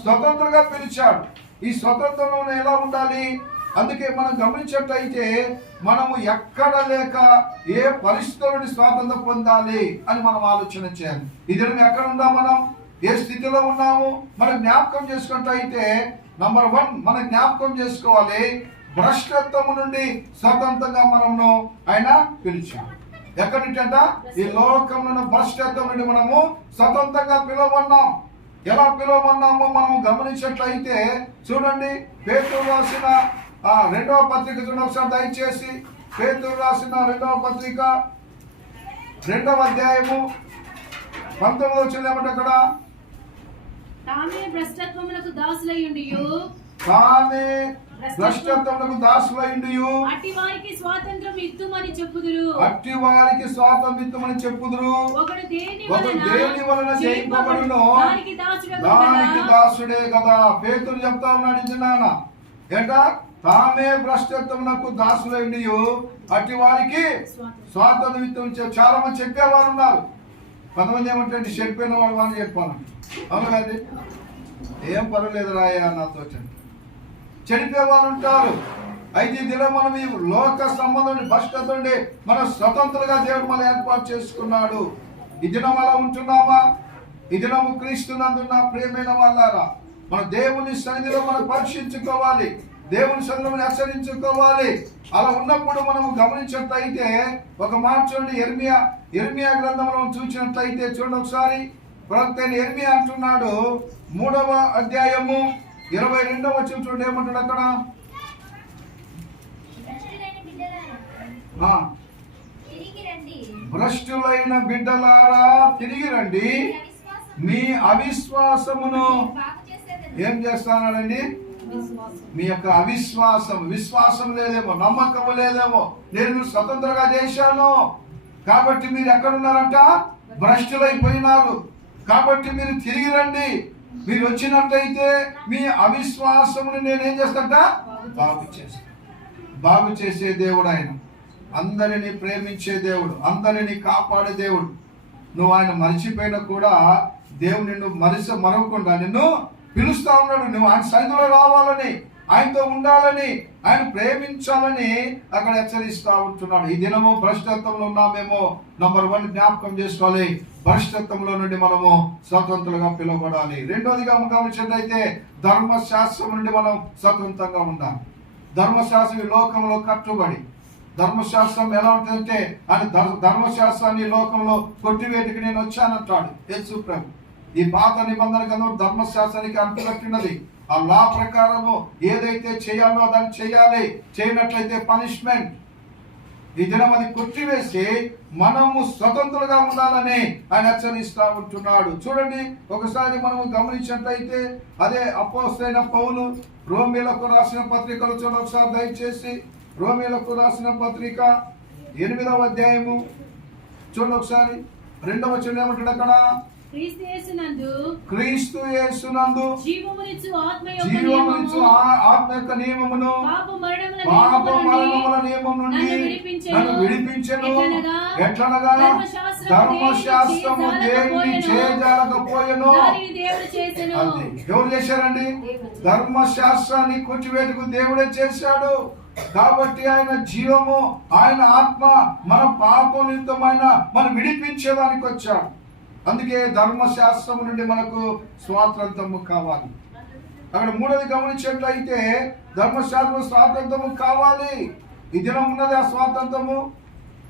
స్వతంత్రంగా పిలిచాడు. ఈ స్వతంత్రంలో ఎలా ఉండాలి? అందుకే మనం గమనించినట్లయితే మనము ఎక్కడ లేక ఏ పరిస్థితులని స్వాతంత్రం పొందాలి అని మనం ఆలోచన చేయాలి. ఈ దినం ఎక్కడ ఉన్నాం, మనం ఏ స్థితిలో ఉన్నాము మనం జ్ఞాపకం చేసుకున్నట్లయితే నంబర్ 1 మనం జ్ఞాపకం చేసుకోవాలి, భ్రష్టత్వము నుండి స్వతంత్రంగా మనము ఆయన పిలిచాడు. ఎక్కడి నుంచి అంట? ఈ లోకంలో భ్రష్టత్వం నుండి మనము స్వతంత్రంగా పిలువబడినాం. ఎలా పిలువబడినామో మనము గమనించినట్లయితే చూడండి, పేతురు రాసిన 2వ పత్రిక చూడండి ఒకసారి దయచేసి. పేతురు రాసిన 2వ పత్రిక 2వ అధ్యాయము 19వ వచనం ఏమంటే అక్కడ, తామే భ్రష్టత్వములకు దాసులయ్యుండియు అట్టి వారికి స్వాతంత్రం ఇద్దుమని చెప్పుదురు. ఒకడు దేని వలన జయింపబడునో దానికి దాసుడే కదా. పేతురు చెప్తా ఉన్నాడు ఇది నాన్న ఏంట, తామే భ్రష్టత్వమునకు దాసులయ్యుండియు అట్టి వారికి స్వాతంత్రం ఇద్దు. చాలా మంది చెప్పేవారు ఉన్నారు. కొంతమంది ఏమంటే చెడిపోయిన వాడు అని చెప్పాను. అవును కదండి, ఏం పర్వాలేదు రాయా నాతో చెడిపోయే వాళ్ళు ఉంటారు. అయితే ఇదిలో మనం ఈ లోక సంబంధం భ్రష్టత మనం స్వతంత్రంగా దేవుడు మనం ఏర్పాటు చేసుకున్నాడు. ఈ దినం అలా ఉంటున్నామా? ఈ దినము క్రీస్తునందున్న ప్రియమైన వాళ్ళారా, మన దేవుని సన్నిధిలో మనం పరీక్షించుకోవాలి, దేవుని సన్నిధిని హెచ్చరించుకోవాలి. అలా ఉన్నప్పుడు మనం గమనించినట్లయితే ఒక మాట చూడండి, ఇర్మియా గ్రంథంలో చూసినట్లయితే చూడండి ఒకసారి ప్రవక్త అయిన యిర్మీయా అంటున్నాడు 3వ అధ్యాయము 22వ వచనం చూడండి ఏమంటాడు అక్కడ. భ్రష్టులైన బిడ్డలారా తిరిగి రండి, మీ అవిశ్వాసమును ఏం చేస్తానండి? మీ యొక్క విశ్వాసం లేదేమో, నమ్మకం లేదేమో, నేను స్వతంత్రంగా చేశాను కాబట్టి మీరు ఎక్కడున్నారంట? భ్రష్టులైపోయినారు. కాబట్టి మీరు తిరిగి రండి. మీరు వచ్చినట్లయితే మీ అవిశ్వాసమును నేనేం చేస్తాంట? బాగు చేసే దేవుడు ఆయన. అందరిని ప్రేమించే దేవుడు, అందరిని కాపాడే దేవుడు. నువ్వు ఆయన మర్చిపోయినా కూడా దేవుడు నిన్ను మరవకుండా నిన్ను పిలుస్తా ఉన్నాడు. నువ్వు ఆయన సన్నిధిలో రావాలని, ఆయనతో ఉండాలని, ఆయన ప్రేమించాలని అక్కడ హెచ్చరిస్తా ఉంటున్నాడు. ఈ దినము భ్రష్టత్వంలో ఉన్నామేమో నంబర్ 1 జ్ఞాపకం చేసుకోవాలి. భ్రష్టత్వంలో నుండి మనము స్వతంత్రంగా పిలువబడాలి. రెండోదిగా గమనించినట్లయితే ధర్మశాస్త్రం నుండి మనం స్వతంత్రంగా ఉండాలి. ధర్మశాస్త్రం ఈ లోకంలో కట్టుబడి, ధర్మశాస్త్రం ఎలా ఉంటుందంటే ఆయన ధర్మశాస్త్రాన్ని లోకంలో కొట్టివేటికి నేను వచ్చానంటాడు యేసు ప్రభు. ఈ పాత నిబంధన గ్రంథం ధర్మశాస్త్రానికి అంటున్నట్టున్నది. ఆ లా ప్రకారము ఏదైతే చేయాలో దాన్ని చేయాలి, చేయనట్లయితే పనిష్మెంట్. ఈ దినం అది కొట్టివేసి మనము స్వతంత్రంగా ఉండాలని ఆయన హెచ్చరిస్తా ఉంటున్నాడు. చూడండి, ఒకసారి మనము గమనించినట్లయితే అదే అపోస్తలుడైన పౌలు రోమీయులకు రాసిన పత్రికలు చూడండి ఒకసారి దయచేసి. రోమీయులకు రాసిన పత్రిక 8వ అధ్యాయము చూడండి ఒకసారి 2వ వచనం ఏమంటాడు అక్కడ? క్రీస్తు యేసునందు జీవమునిచ్చు ఆత్మ యొక్క నియమమును పాప మరణముల నియమం నుండి నన్ను విడిపించెను. ఎట్లనగా ధర్మశాస్త్రము దేవుని చేయజాలకపోయెను. అది ఎవరు చేశారండి? ధర్మశాస్త్రాన్ని కొట్టివేటుకు దేవుడే చేశాడు. కాబట్టి ఆయన జీవము, ఆయన ఆత్మ మన పాపం నిమిత్తమైన మనం విడిపించేదానికి వచ్చాడు. అందుకే ధర్మశాస్త్రం నుండి మనకు స్వాతంత్రము కావాలి. అక్కడ 3వది గమనించినట్లయితే ధర్మశాస్త్రం స్వాతంత్రము కావాలి. ఈ దినం ఉన్నది ఆ స్వాతంత్రము.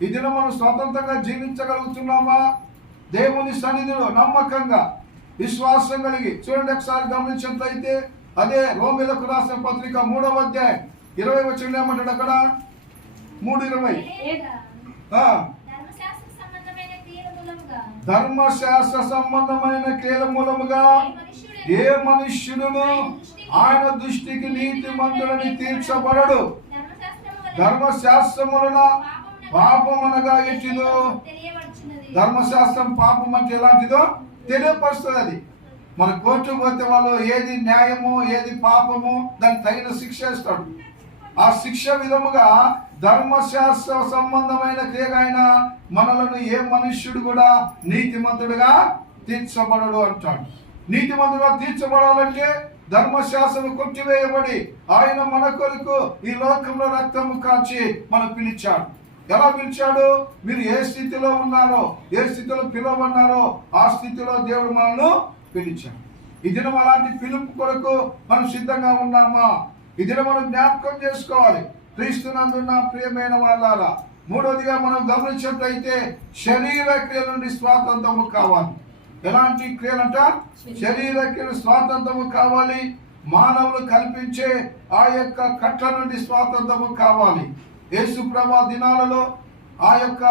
ఈ దినం మనం స్వతంత్రంగా జీవించగలుగుతున్నామా? దేవుని సన్నిధిలో నమ్మకంగా విశ్వాసం కలిగి చూడండి ఒకసారి గమనించినట్లయితే అదే రోమీయులకు రాసిన పత్రిక 3వ అధ్యాయం 20వ వచనం ఏమంటాడు అక్కడ? 3:20 ధర్మశాస్త్ర సంబంధమైన క్రియల మూలముగా ఏ మనుష్యుడును ఆయన దృష్టికి నీతిమంతులని తీర్చబడడు. ధర్మశాస్త్రం వలన పాపం అనగా ఎట్టిదో, ధర్మశాస్త్రం పాపం అంటే ఎలాంటిదో తెలియపరుస్తుంది. అది మన కోర్టు పోతే వాళ్ళు ఏది న్యాయమో ఏది పాపమో దానికి తగిన శిక్ష ఇస్తాడు. ఆ శిక్ష విధముగా ధర్మశాస్త్ర సంబంధమైన క్రియగైన మనలను ఏ మనుష్యుడు కూడా నీతిమంతుడుగా తీర్చబడడు అంటాడు. నీతిమంతుడుగా తీర్చబడాలంటే ధర్మశాస్త్రం కొట్టివేయబడి ఆయన మన కొరకు ఈ లోకంలో రక్తము కాచి మనం పిలిచాడు. ఎలా పిలిచాడు? మీరు ఏ స్థితిలో ఉన్నారో, ఏ స్థితిలో పిలువబన్నారో ఆ స్థితిలో దేవుడు మనల్ని పిలిచాడు. ఈ దినం అలాంటి పిలుపు కొరకు మనం సిద్ధంగా ఉన్నామా? ఈ దినం మనం జ్ఞాపకం చేసుకోవాలి. క్రీస్తునందున్న ప్రియమైన వాళ్ళారా, 3వదిగా మనం గమనించినట్లయితే శరీర క్రియల నుండి స్వాతంత్రము కావాలి. ఎలాంటి క్రియలంట? శరీర క్రియలు స్వాతంత్రము కావాలి. మానవులు కల్పించే ఆ యొక్క కట్ల నుండి స్వాతంత్రము కావాలి. యేసు ప్రభు దినాలలో ఆ యొక్క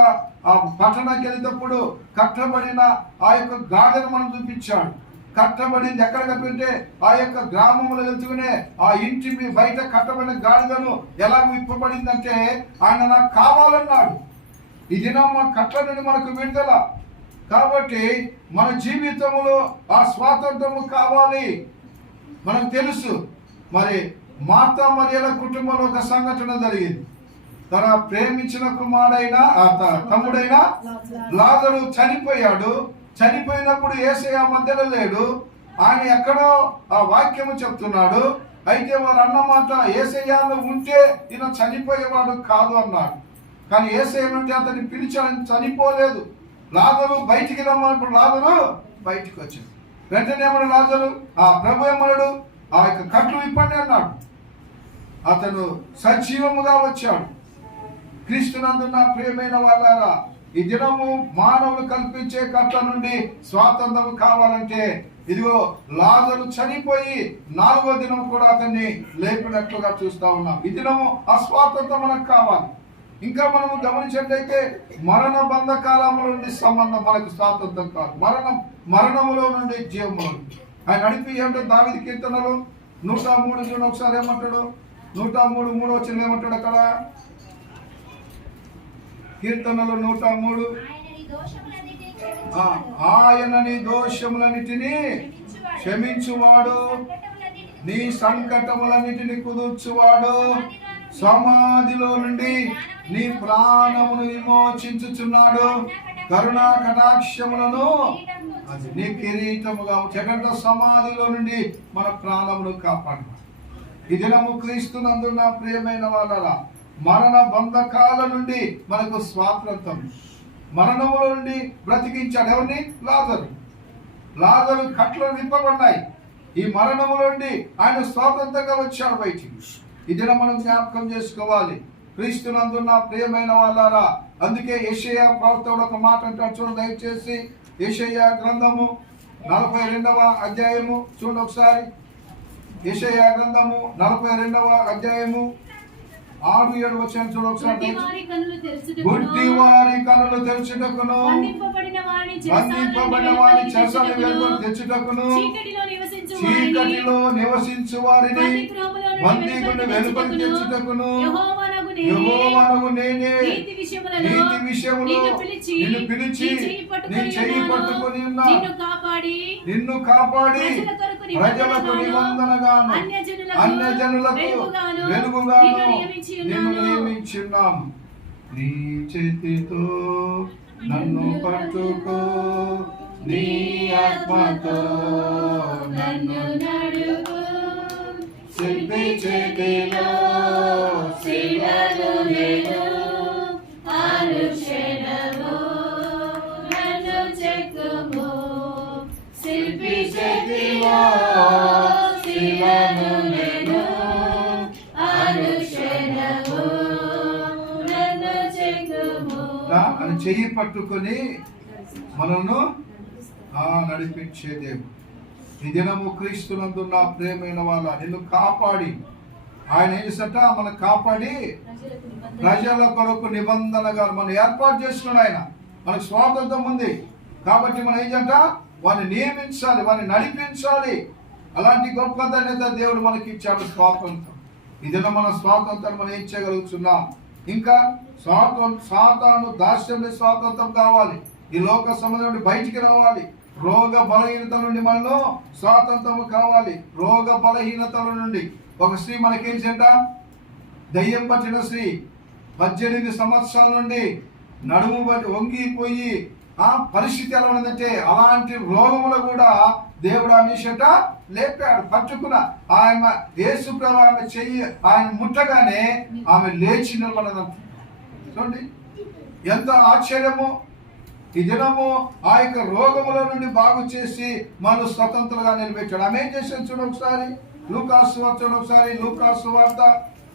పట్టణానికి వెళ్ళేటప్పుడు కట్టబడిన ఆ యొక్క గాడిదను మనం చూపించాడు. కట్టబడింది ఎక్కడ కట్టుంటే ఆ యొక్క గ్రామంలో వెళ్తూనే ఆ ఇంటి బయట కట్టబడిన గాడిదను ఎలా విప్పబడిందంటే ఆయన నాకు కావాలన్నాడు. ఈ దినం మా కట్ల నుండి మనకు విడుదల కాబట్టి మన జీవితంలో ఆ స్వాతంత్రము కావాలి. మనకు తెలుసు మరి మార్తా మరియల కుటుంబంలో ఒక సంఘటన జరిగింది. తన ప్రేమించిన కుమారుడైన తమ్ముడైన లాజరు చనిపోయాడు. చనిపోయినప్పుడు యేసయ్య మధ్యలో లేడు. ఆయన ఎక్కడో ఆ వాక్యము చెప్తున్నాడు. అయితే వారు అన్నమాట యేసయ్యలో ఉంటే ఈయన చనిపోయేవాడు కాదు అన్నాడు. కానీ యేసయ్య నుండి అతన్ని పిలిచాలని చనిపోలేదు. లాజరు బయటికి రమ్మన్నప్పుడు లాజరు బయటికి వచ్చాడు. వెంటనే ఏమన్నా లాజరు ఆ ప్రభు ఏమన్నాడు? ఆ యొక్క కట్లు విప్పండి అన్నాడు. అతను సజీవముగా వచ్చాడు. క్రీస్తునందున్న ప్రియమైన వాళ్ళారా, ఈ దినము మానవులు కల్పించే కట్ల నుండి స్వాతంత్రం కావాలంటే ఇదిగో లాజరు చనిపోయి 4వ దినం కూడా అతన్ని లేపినట్లుగా చూస్తా ఉన్నాం. ఈ దినము ఆ స్వాతంత్రం మనకు కావాలి. ఇంకా మనము గమనించినట్లయితే మరణ బంధకాలముల నుండి సంబంధం మనకు స్వాతంత్రం కాదు. మరణములో నుండి జీవములో ఆయన నడిపి ఏమంటే దావీదు కీర్తనలు 103 చూడండి ఒకసారి ఏమంటాడు. 103 వచ్చింది ఏమంటాడు అక్కడ కీర్తనలు 103 ఆయన నీ దోషములన్నిటినీ క్షమించువాడు, నీ సంకటములన్నిటిని కుదుర్చువాడు, సమాధిలో నుండి నీ ప్రాణమును విమోచించుచున్నాడు, కరుణా కటాక్షములను నీ కిరీటముగా జగంట సమాధిలో నుండి మన ప్రాణమును కాపాడు. ఈ దినము క్రీస్తునందున్న ప్రియమైన వాళ్ళరా మరణ బంధకాల నుండి మనకు స్వాతంత్రం, మరణముల నుండి బ్రతికించాడు. ఎవరిని? లాజరు కట్లు నింపబడ్డాయి. ఈ మరణముల నుండి ఆయన స్వాతంత్రంగా వచ్చాడు బయటికి. ఈ దినం మనం జ్ఞాపకం చేసుకోవాలి క్రీస్తునందున్న ప్రియమైన వాళ్ళారా. అందుకే యెషయా ప్రవక్తుడు ఒక మాట అంటాడు చూడండి దయచేసి. యెషయా గ్రంథము 42వ అధ్యాయము చూడండి ఒకసారి. యెషయా గ్రంథము 42వ అధ్యాయము 6-7 వచ్చిన చూడండి ఒకసారి. గుడ్డివారి కన్నులు తెరచుటకును, బంధింపబడిన వారి చెరసాల వెలుగును తెచ్చుటకును, చీకటిలో నివసించు వారిని బందీకుని వెలుపలి తెచ్చుటకును యెహోవానగు నేనే నీతి విషయములో నిన్ను పిలిచి నీ చెయ్యి పట్టుకొని నిన్ను కాపాడి ప్రజలకు నిబంధనగాను అన్యజనులకు వెలుగుగాను నిన్ను నియమించున్నాము. నీ చేతితో నన్ను పట్టుకో, నీ ఆత్మతో నన్ను నడుపు, శిల్పి చేతిలో శిలను నేను, అనుక్షణము నన్ను చెక్కుము, శిల్పి చేతిలో శిలను నేను, అనుక్షణము నన్ను చెక్కుము అని చెయ్యి పట్టుకొని మనను నడిపించే దేవుడు. ఈ దినము క్రీస్తునందున్న ప్రియమైన వాళ్ళ నిన్ను కాపాడి ఆయన ఏం చేసట మనం కాపాడి ప్రజల కొరకు నిబంధనగా మనం ఏర్పాటు చేసుకున్నాడు. ఆయన మనకు స్వాతంత్రం ఉంది కాబట్టి మనం ఏంటంట వారిని నియమించాలి, వారిని నడిపించాలి. అలాంటి గొప్ప ధన్యత దేవుడు మనకి ఇచ్చాడు స్వాతంత్రం. ఈ దినం మన స్వాతంత్రం మనం ఏం చేయగలుగుతున్నాం. ఇంకా సాతాను దాస్యం స్వాతంత్రం కావాలి. ఈ లోక సంబంధం నుండి బయటికి రావాలి. రోగ బలహీనత నుండి మనలో స్వాతంత్రం కావాలి. రోగ బలహీనతల నుండి ఒక స్త్రీ మనకేం చేట దయ్యం పట్టిన స్త్రీ 18 సంవత్సరాల నుండి నడుము వంగిపోయి ఆ పరిస్థితి ఎలా ఉన్నదంటే అలాంటి రోగములు కూడా దేవుడు ఆమె చేట లేపాడు. పట్టుకున్న ఆయన యేసు ప్రభు ఆమె చెయ్యి ఆయన ముట్టగానే ఆమె లేచి నిలబడదంట. చూడండి ఎంత ఆశ్చర్యము. ఈ దినము ఆ యొక్క రోగముల నుండి బాగు చేసి మనం స్వతంత్రంగా నిలబెట్టాడు. ఆమె ఏం చేశాడు చూడ ఒకసారి. లూకాసు వార్త చూడ ఒకసారి. లూకాసు వార్త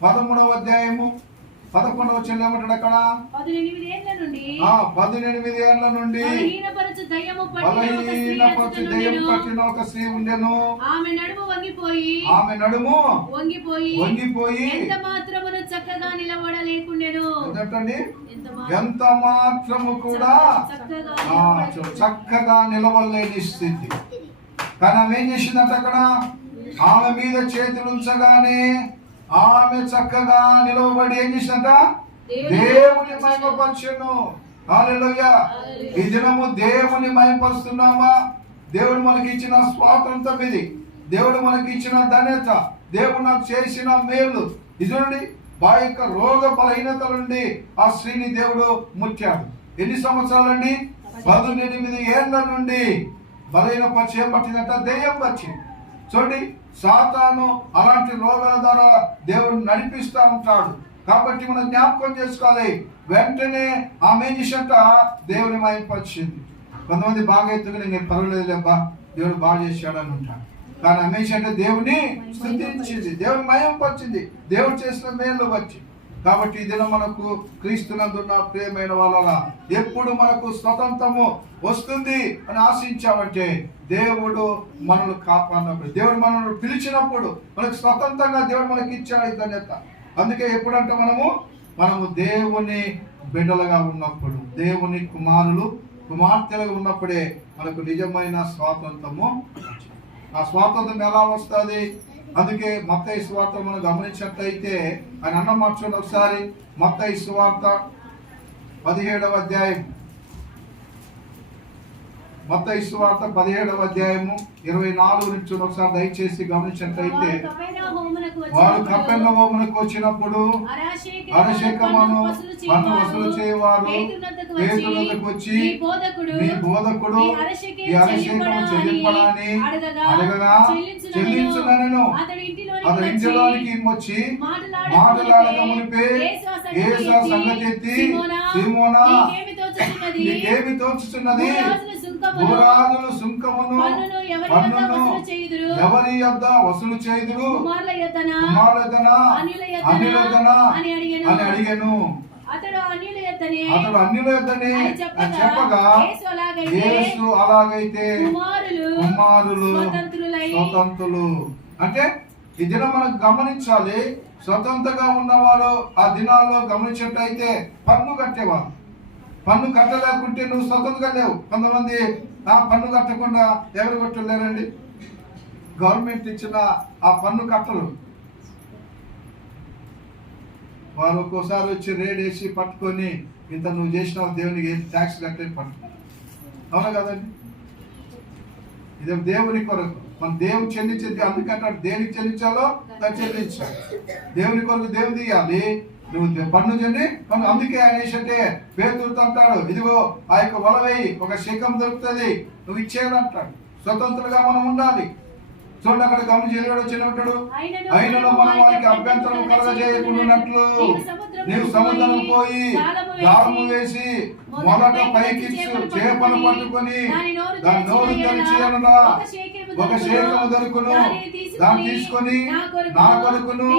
13వ అధ్యాయము 11వ వచనం ఏమంటాడు అక్కడ. 18 ఏళ్ల నుండి బలహీనపరచు దయ్యం పట్టిన ఒక స్త్రీ ఉండెను. ఆమె నడుము వంగిపోయి ఎంత మాత్రమును చక్కగా నిలబడలేకుండెను. ఎంత మాత్రము కూడా చక్కగా నిలవలేని స్థితి. కానీ ఆమె ఏం చేసిందంట అక్కడ. ఆమె మీద చేతులు ఉంచగానే ఆమె చక్కగా నిలవబడి ఏం చేసిందంట దేవుని మహిమపరచెను. హల్లెలూయా. ఈ దినము దేవుని మహిమపరుస్తున్నామా? దేవుడు మనకి ఇచ్చిన స్వాతంత్రం ఇది. దేవుడు మనకి ఇచ్చిన ధన్యత. దేవుడు నాకు చేసిన మేలు. ఇది మా యొక్క రోగ బలహీనతల నుండి ఆ స్త్రీని దేవుడు ముట్టాడు. ఎన్ని సంవత్సరాలండి? 18 ఏళ్ల నుండి బలహీనపరిచి పట్టినట్ట దెయ్యం వచ్చింది. చూడండి సాతాను అలాంటి రోగాల ద్వారా దేవుడు నడిపిస్తూ ఉంటాడు. కాబట్టి మనం జ్ఞాపకం చేసుకోవాలి. వెంటనే ఆమె చేసట దేవుని మహిమపరిచింది. కొంతమంది బాగా ఎత్తుకుని నేను పర్వాలేదులేబ్బా దేవుడు బాగా చేశాడు అని ఉంటాడు. కానీ ఆమె అంటే దేవుని స్తుతించింది, దేవుని మహిమపరిచింది, దేవుడు చేసిన మేలు వచ్చి. కాబట్టి ఇది మనకు క్రీస్తునందున్న ప్రియమైన వాళ్ళ ఎప్పుడు మనకు స్వతంత్రము వస్తుంది అని ఆశించామంటే దేవుడు మనల్ని కాపాడినప్పుడు, దేవుడు మనల్ని పిలిచినప్పుడు మనకు స్వతంత్రంగా దేవుడు మనకి ఇచ్చాడు ఈ ధన్యత. అందుకే ఎప్పుడంటే మనము దేవుని బిడ్డలుగా ఉన్నప్పుడు, దేవుని కుమార్తెలుగా ఉన్నప్పుడే మనకు నిజమైన స్వాతంత్రము. ఆ స్వాతంత్రం ఎలా వస్తుంది? అందుకే మత్తయి సువార్త మనం గమనించినట్లయితే ఆయన అన్న మార్చండి ఒకసారి. మత్తయి సువార్త 17వ అధ్యాయం, మత్తయి సువార్త 17వ అధ్యాయము 24 నుంచి ఒకసారి దయచేసి గమనించినట్లయితే, వారు కపెర్నహూమునకు వచ్చినప్పుడు అరశేకమును వసూలు చేయవారు పేతురు వద్దకు వచ్చి, మీ బోధకుడు ఈ అరశేకము చెల్లింపడాన్ని అడగగా చెల్లించుననెను. అతడు ఇంటిలోనికి వచ్చి మాటలాడక మునిపే యేసు ఆ సంగతి ఎత్తి, సీమోనా నీకేమి తోచుచున్నది? భూరాజులు సుంకమును పన్నును ఎవరి యొద్ద వసూలు చేయుదురు? కుమారుల యొద్దనా అన్యుల అని అడిగెను. అతడు అన్యుల యొద్దనే చెప్పగా, యేసు అలాగైతే కుమారులు స్వతంత్రులు. అంటే ఈ దినం మనం గమనించాలి. స్వతంత్రంగా ఉన్నవారు ఆ దినాల్లో గమనించినట్టయితే పన్ను కట్టేవారు. పన్ను కట్టలేకుంటే నువ్వు స్వతంత్రంగా లేవు. కొంతమంది పన్ను కట్టకుండా ఎవరు కట్టలేరండి? గవర్నమెంట్ ఇచ్చిన ఆ పన్ను కట్టలు వారు ఒక్కోసారి వచ్చి రేడ్ వేసి పట్టుకొని, ఇంత నువ్వు చేసిన దేవునికి ట్యాక్స్ కట్టేది పట్టుకో. అవునా కదండి? ఇదే దేవుని కొరకు మన దేవుని చెల్లించేది. అందుకంటాడు దేనికి చెల్లించాలో దాన్ని చెల్లించాలి. దేవుని కొరకు దేవుని తీయాలి, నువ్వు పన్ను పన్ను. అందుకే ఆయన ఏంటంటే పేతురుతో అంటాడు, ఇదిగో ఆ యొక్క వల వేయి, ఒక శకం దొరుకుతుంది, నువ్వు ఇచ్చేయాలంటాడు. స్వతంత్రంగా మనం ఉండాలి. చూడండి, అక్కడ గమనించేవాడు వచ్చినట్టు, అయినను మనం వారికి అభ్యంతరం కలగజేయకుండానట్లు నీవు సముద్రం పోయి దారము వేసి మొదట పైకిచ్చు చేపలు పట్టుకొని దాని నోరు తెరిచి అనగా ఒక శేఖము దొరుకును, దాన్ని తీసుకొని నా కొరకును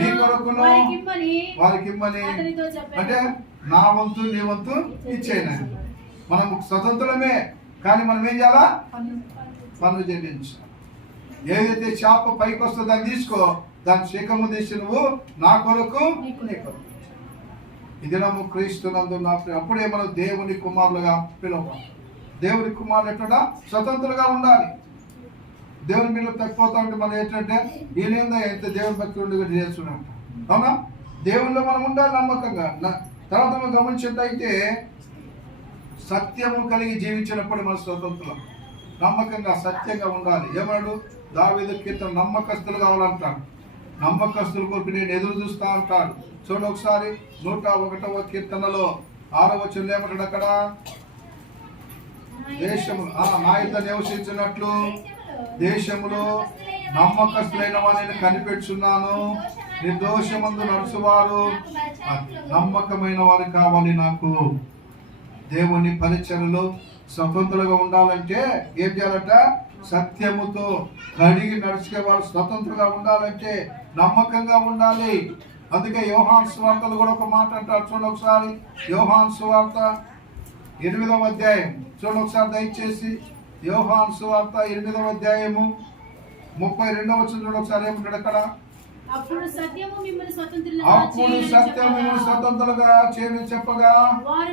నీ కొరకును వారికి ఇమ్మని. అంటే నా వంతు నీ వంతు ఇచ్చేయనండి. మనం స్వతంత్రమే, కానీ మనం ఏం చేయాలా? పన్ను చెల్లించాలి. ఏదైతే చేప పైకి వస్తుందో దాన్ని తీసుకో, దాని శేఖము తీసి నువ్వు నా కొరకు నీ కొరకు. ఇది నమ్ము క్రీస్తునందున్న అప్పుడే మనం దేవుని కుమారులుగా పిలవాలి. దేవుని కుమారులు ఎట్లా స్వతంత్రంగా ఉండాలి. దేవుని బిడ్డలు తగ్గిపోతా ఉంటే మనం ఏంటంటే ఈయన ఎంత దేవుని భక్తి ఉండి చేస్తున్నాం. అవునా? దేవుల్లో మనం ఉండాలి నమ్మకంగా. తర్వాత మనం గమనించినట్టయితే సత్యము కలిగి జీవించినప్పుడు మన స్వతంత్రం. నమ్మకంగా సత్యంగా ఉండాలి. ఏమన్నాడు దావీదు కీర్తన? నమ్మకస్తులు కావాలంటాడు. నమ్మకస్తుల కొరకు నేను ఎదురు చూస్తా అంటాడు. చూడండి ఒకసారి 101వ కీర్తనలో 6వ వచనంలో ఏమంటాడు? అక్కడ దేశములు నా యుద్ధ నివసించినట్లు దేశములో నమ్మకస్తులైన వారిని కనిపెట్టుచున్నాను. నిర్దోషమందు నడుచువారు నమ్మకమైన వారు కావాలి నాకు. దేవుని పరిచర్యలో స్వతంత్రంగా ఉండాలంటే ఏం చేయాలంట? సత్యముతో కడిగి నడుచుకే వారు స్వతంత్రంగా ఉండాలంటే నమ్మకంగా ఉండాలి. అందుకే యోహాను సువార్తలు కూడా ఒక మాట అంటారు. చూడండి ఒకసారి, యోహాను సువార్త 8వ అధ్యాయం చూడండి ఒకసారి దయచేసి. యోహాను సువార్త 8వ అధ్యాయము 32వ వచనం చూడండి ఒకసారి. ఏమంటాడు అక్కడ? అప్పుడు సత్యము మిమ్మల్ని స్వతంత్రులుగా చేయని చెప్పగా, వారు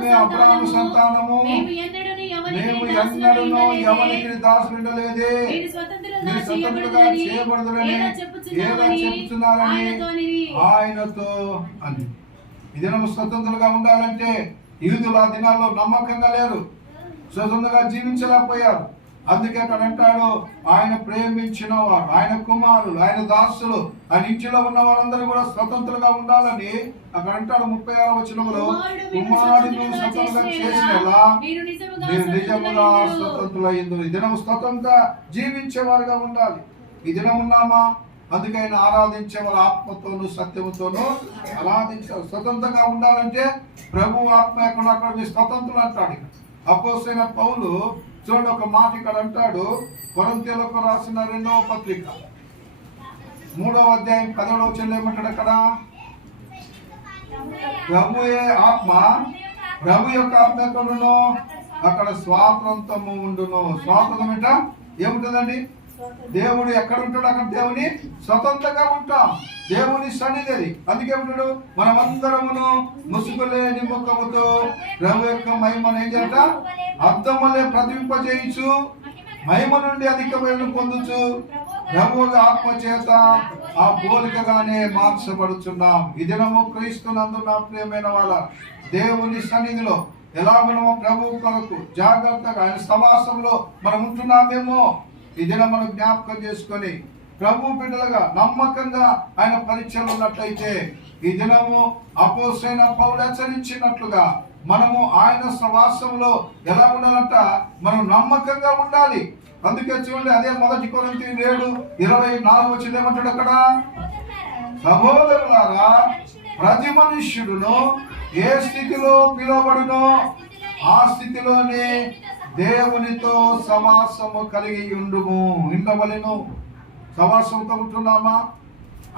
మేము అబ్రహాము సంతానము, మేము ఎన్నడూను ఎవరికి దాసులుండలేదే, మీరు స్వతంత్రులుగా చేయబడదురని ఎలా చెప్పుచున్నారని ఆయనతో అని. ఈ దినం స్వతంత్రులుగా ఉండాలంటే యూదులు ఆ దినాల్లో నమ్మకంగా లేరు, స్వతంత్రంగా జీవించలేకపోయారు. అందుకే అక్కడ అంటాడు, ఆయన ప్రేమించిన వారు, ఆయన కుమారులు, ఆయన దాసులు, ఆయన ఇంటిలో ఉన్న వారందరూ కూడా స్వతంత్రంగా ఉండాలని అక్కడ అంటాడు. 36వ వచనంలో, కుమారుడు స్వతంత్రంగా చేసినలా మీరు నిజముగా స్వతంత్రులైందు. ఈ దినం స్వతంత్రంగా జీవించేవారుగా ఉండాలి. ఈ దినం ఉన్నామా? అందుకే ఆయన ఆరాధించే వాళ్ళ ఆత్మతోనూ సత్యముతోనూ ఆరాధించాలి. స్వతంత్రంగా ఉండాలంటే ప్రభు ఆత్మ ఎక్కడ మీ స్వతంత్రులు అంటాడు. అపోస్తలుడైన పౌలు చూడండి ఒక మాట ఇక్కడ అంటాడు. కొరింథీయులకు రాసిన 2వ పత్రిక 3వ అధ్యాయం 10వ వచనంలో ఏమంటాడు? అక్కడ ప్రభుయే ఆత్మ, ప్రభు యొక్క ఆత్మ ఎక్కడును అక్కడ స్వాతంత్రము ఉండును. స్వాతంత్రం ఏంట ఏముంటుందండి? దేవుడు ఎక్కడ ఉంటాడు అక్కడ దేవుని స్వతంత్రంగా ఉంటాం. దేవుని సన్నిధి అది. అందుకే ఉంటాడు మనమందరమును ముసుగులేని ముఖముతో ప్రభు యొక్క మహిమను ఏం చేత అర్థములే ప్రతింపజేయచ్చు, మహిమ నుండి అధికమైన పొందుచు ప్రభు ఆత్మ చేత ఆ పోలికగానే మార్చబడుచున్నాం. ఈ దినము క్రీస్తునందు నా ప్రియమైన వాళ్ళ దేవుని సన్నిధిలో ఎలా మనము ప్రభు కొరకు జాగ్రత్తగా ఆయన సమాసంలో మనం ఉంటున్నామేమో ఈ దినం మనం జ్ఞాపకం చేసుకొని ప్రభు బిడ్డలుగా నమ్మకంగా ఆయన పరీక్షలు ఉన్నట్లయితే ఈ దినము అపోస్తలుడైన పౌలు హెచ్చరించినట్లుగా మనము ఆయన సవాసంలో ఎలా ఉండాలంట? మనం నమ్మకంగా ఉండాలి. అందుకే చూడండి, అదే 1 కొరింథీ 7:24 ఏమంటాడు అక్కడ? సహోదరులారా, ప్రతి మనుష్యుడును ఏ స్థితిలో పిలువబడునో ఆ స్థితిలోనే దేవునితో సమాసము కలిగి ఉండుము. ఇంటవలెను సమాసంతో ఉంటున్నామా?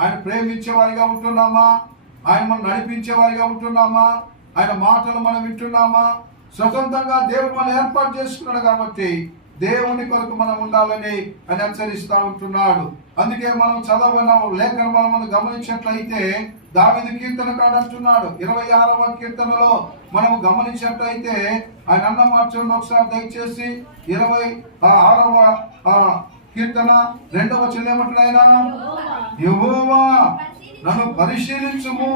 ఆయన ప్రేమించే వారిగా ఉంటున్నామా? ఆయన మనం నడిపించే వారిగా ఉంటున్నామా? ఆయన మాటలు మనం వింటున్నామా? స్వతంత్రంగా దేవుడు మనం ఏర్పాటు చేసుకున్నాడు కాబట్టి దేవుని కొరకు మనం ఉండాలని ఆయన హెచ్చరిస్తూ ఉంటున్నాడు. అందుకే మనం చదవన లేఖను మనం గమనించినట్లయితే దావీదు కీర్తనకాడు అంటున్నాడు 26వ కీర్తనలో మనం గమనించినట్లయితే ఆయన అన్న మార్చండి ఒకసారి దయచేసి 26వ కీర్తన 2వ వచనం ఏమంటాడు ఆయన? యెహోవా నన్ను పరిశీలించుము,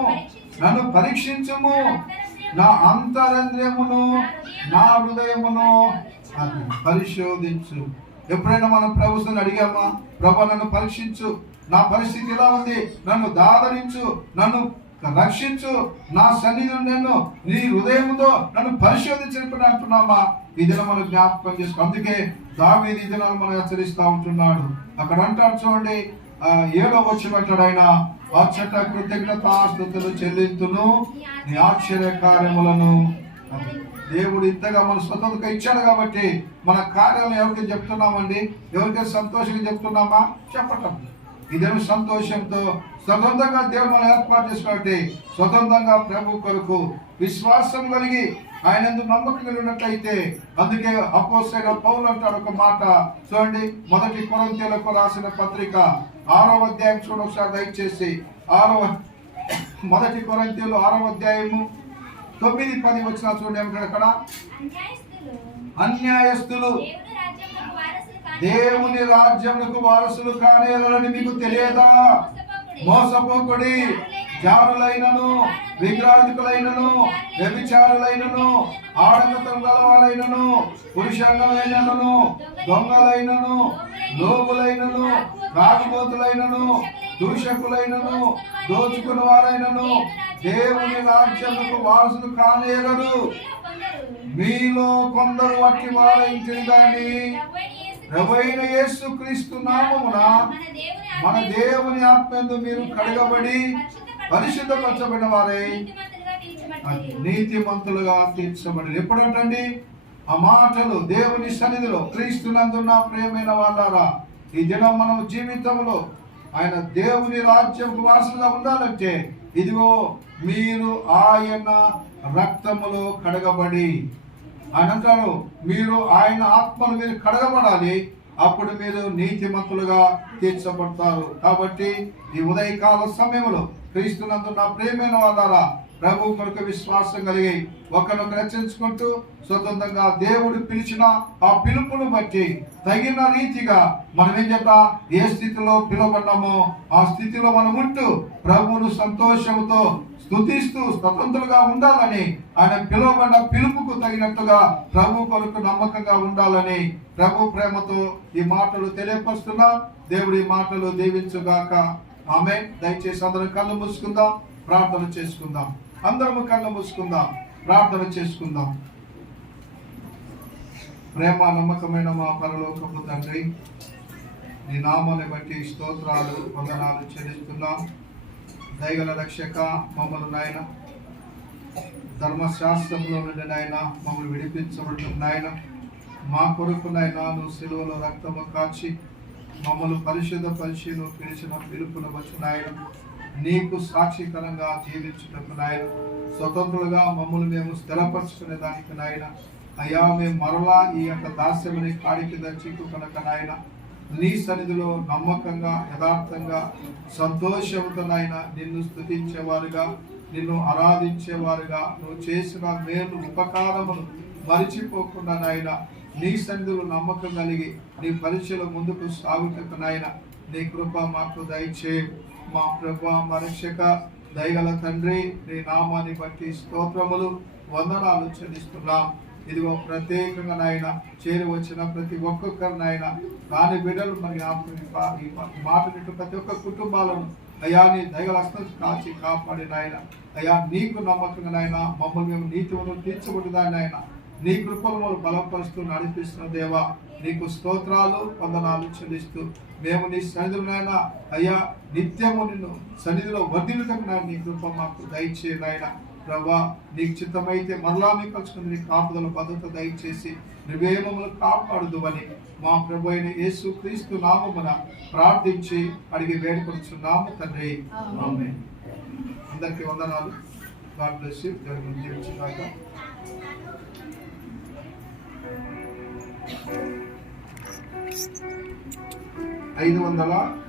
నన్ను పరీక్షించుము, నా అంతరంద్రియమును నా హృదయమును పరిశోధించు. ఎప్పుడైనా మనం ప్రభుత్వాన్ని అడిగామా? ప్రభు నన్ను పరీక్షించు, నా పరిస్థితి ఎలా ఉంది, నన్ను దాదరించు, నన్ను రక్షించు, నా సన్నిధిని నేను నీ హృదయంతో నన్ను పరిశోధించినప్పుడు అంటున్నామా? ఈ దినం మనం జ్ఞాపకం చేసుకో. అందుకే దావీదు ఈ దినాలు మనం హెచ్చరిస్తూ ఉంటున్నాడు. అక్కడ అంటాడు చూడండి 7వ వచనం అంటాడు ఆయన, అచ్చట కృతజ్ఞతాస్తుతులు చెల్లింతును నీ ఆశ్చర్య కార్యములను. దేవుడు ఇంతగా మన స్వతంత్రంగా ఇచ్చాడు కాబట్టి మన కార్యాలను ఎవరికి చెప్తున్నామండి? ఎవరికైనా సంతోషంగా చెప్తున్నామా? చెప్పటం. ఇదేమో సంతోషంతో స్వతంత్రంగా దేవుడు మనం ఏర్పాటు చేసుకోవాలి. స్వతంత్రంగా ప్రభు కొరకు విశ్వాసం కలిగి ఆయన ఎందుకు నమ్మకం కలిగినట్లయితే, అందుకే అపోస్తలుడైన పౌలు అంటాడు ఒక మాట చూడండి, 1 కొరింథీయులకు రాసిన పత్రిక 6వ అధ్యాయం చూడండి ఒకసారి దయచేసి. 1 కొరింథీయులు 6వ అధ్యాయము 9-10 వచనాలు చూడండి. ఏమంటాడు అక్కడ? అన్యాయస్తులు దేవుని రాజ్యమునకు వారసులు కానేరని మీకు తెలియదా? మోసపోకుడి, జారులైనను, విగ్రహాధికులైనను, వ్యభిచారులైనను, ఆడంగతం గలవాలైనను, పురుషాంగమైనను, దొంగలైనను, లోబులైనను, రాజమోతులైనను, దూషకులైనను, దోచుకుని వారైనను దేవుని రాజ్యమునకు వారసులు కానేరడు. మీలో కొందరు అట్టి వారైంటిరి గాని ప్రభువైన యేసుక్రీస్తు నామమున మన దేవుని ఆత్మయందు మీరు కడగబడి పరిశుద్ధపరచబడిన వారై నీతిమంతులుగా తీర్చబడి. ఎప్పుడంటండి ఆ మాటలు? దేవుని సన్నిధిలో క్రీస్తునందున్న ప్రియమైన వాళ్ళారా, ఈ దినం మనం జీవితంలో ఆయన దేవుని రాజ్యం వారసులుగా ఉండాలంటే ఇదిగో మీరు ఆయన రక్తములో కడగబడి, అనంతరం మీరు ఆయన ఆత్మలు మీరు కడగబడాలి. అప్పుడు మీరు నీతిమంతులుగా తీర్చబడతారు. కాబట్టి ఈ ఉదయకాల సమయంలో క్రీస్తునందున్న ప్రియమైన వాళ్ళారా, ప్రభు కొరకు విశ్వాసం కలిగి ఒకరినొకరు హెచ్చరించుకుంటూ స్వతంత్రంగా దేవుడు పిలిచిన ఆ పిలుపును బట్టి తగిన రీతిగా మనం ఏం చెప్పా, ఏ స్థితిలో పిలువబడ్డామో ఆ స్థితిలో మనం ఉంటూ ప్రభువును సంతోషంతో స్తుతిస్తూ స్వతంత్రులుగా ఉండాలని, ఆయన పిలువబడ్డ పిలుపుకు తగినట్టుగా ప్రభు కొరకు నమ్మకంగా ఉండాలని ప్రభు ప్రేమతో ఈ మాటలు తెలియపరుస్తున్నా. దేవుడి మాటలు దీవించుగాక. ఆమేన్. దయచేసి అందరం కళ్ళు మూసుకుందాం, ప్రార్థన చేసుకుందాం. అందరము కళ్ళు మూసుకుందాం, ప్రార్థన చేసుకుందాం. ప్రేమ నమ్మకమైన మా పరలోకపు తండ్రి, నీ నామాన్ని బట్టి స్తోత్రాలు వందనాలు చెల్లిస్తున్నాం. దయగల రక్షక, మమ్మల్ని నాయన ధర్మశాస్త్రంలో నుండి నాయన మమ్మల్ని విడిపించబడుతున్న నాయన, మా కొరకు నాయన నువ్వు సిలువలో రక్తము కాచి మమ్మల్ని పరిశుద్ధ పరిశీలన పిలిచిన పిలుపును బట్టి నాయన నీకు సాక్షికరంగా జీవించుటకు నాయన, స్వతంత్రులుగా మమ్మల్ని మేము స్థిరపరచుకునే దానికి నాయన, అయ్యా మేము మరలా ఈ యొక్క దాస్యమని కాడికి చిక్కు కనుక నాయన, నీ సన్నిధిలో నమ్మకంగా యథార్థంగా సంతోషంతో నాయన నిన్ను స్తుతించేవారుగా, నిన్ను ఆరాధించేవారుగా, నువ్వు చేసిన మేలు ఉపకారములు మరిచిపోకుండా నాయన నీ సన్నిధిలో నమ్మకం కలిగి నీ పరీక్షల ముందుకు సాగుటకు నాయన నీ కృప మాకు దయచేయు. మా ప్రభు మా రక్షక దయగల తండ్రి, నీ నామాన్ని బట్టి స్తోత్రములు వందనాలు చెల్లిస్తున్నాం. ఇదిగో ప్రత్యేకంగా నాయన చేరి వచ్చిన ప్రతి ఒక్కొక్కరు నాయన దాని బిడ్డలు మరి ఈ మాట వింటూ ప్రతి ఒక్క కుటుంబాలను అయ్యా నీ దయగల హస్తం కాచి కాపాడి నాయన, అయ్యా నీకు నమ్మకంగా నాయన మమ్మల్ని మేము నీతిలో తీర్చబడిన నాయన నీ కృపను బలపరుస్తూ నడిపిస్తున్న దేవా, నీకు స్తోత్రాలు వందనాలు చెల్లిస్తూ మేము నీ సన్నిధిలోనైనా అయ్యా నిత్యము నిన్ను సన్నిధిలో వర్ధిల్లుటకు నాయన నీ కృప మాకు దయచేయి నాయన. ప్రభా నీకు చిత్తమైతే మరలా మీకు కలుసుకుని నీ కాపుదల భద్రత దయచేసి నువ్వే మమ్మల్ని కాపాడుదు అని మా ప్రభు అయిన యేసు క్రీస్తు నామమున ప్రార్థించి అడిగి వేడుకొచ్చున్నాము తండ్రి. ఆమేన్. అందరికీ వందనాలు. God bless you. దేవుని దీవించుగాక. 500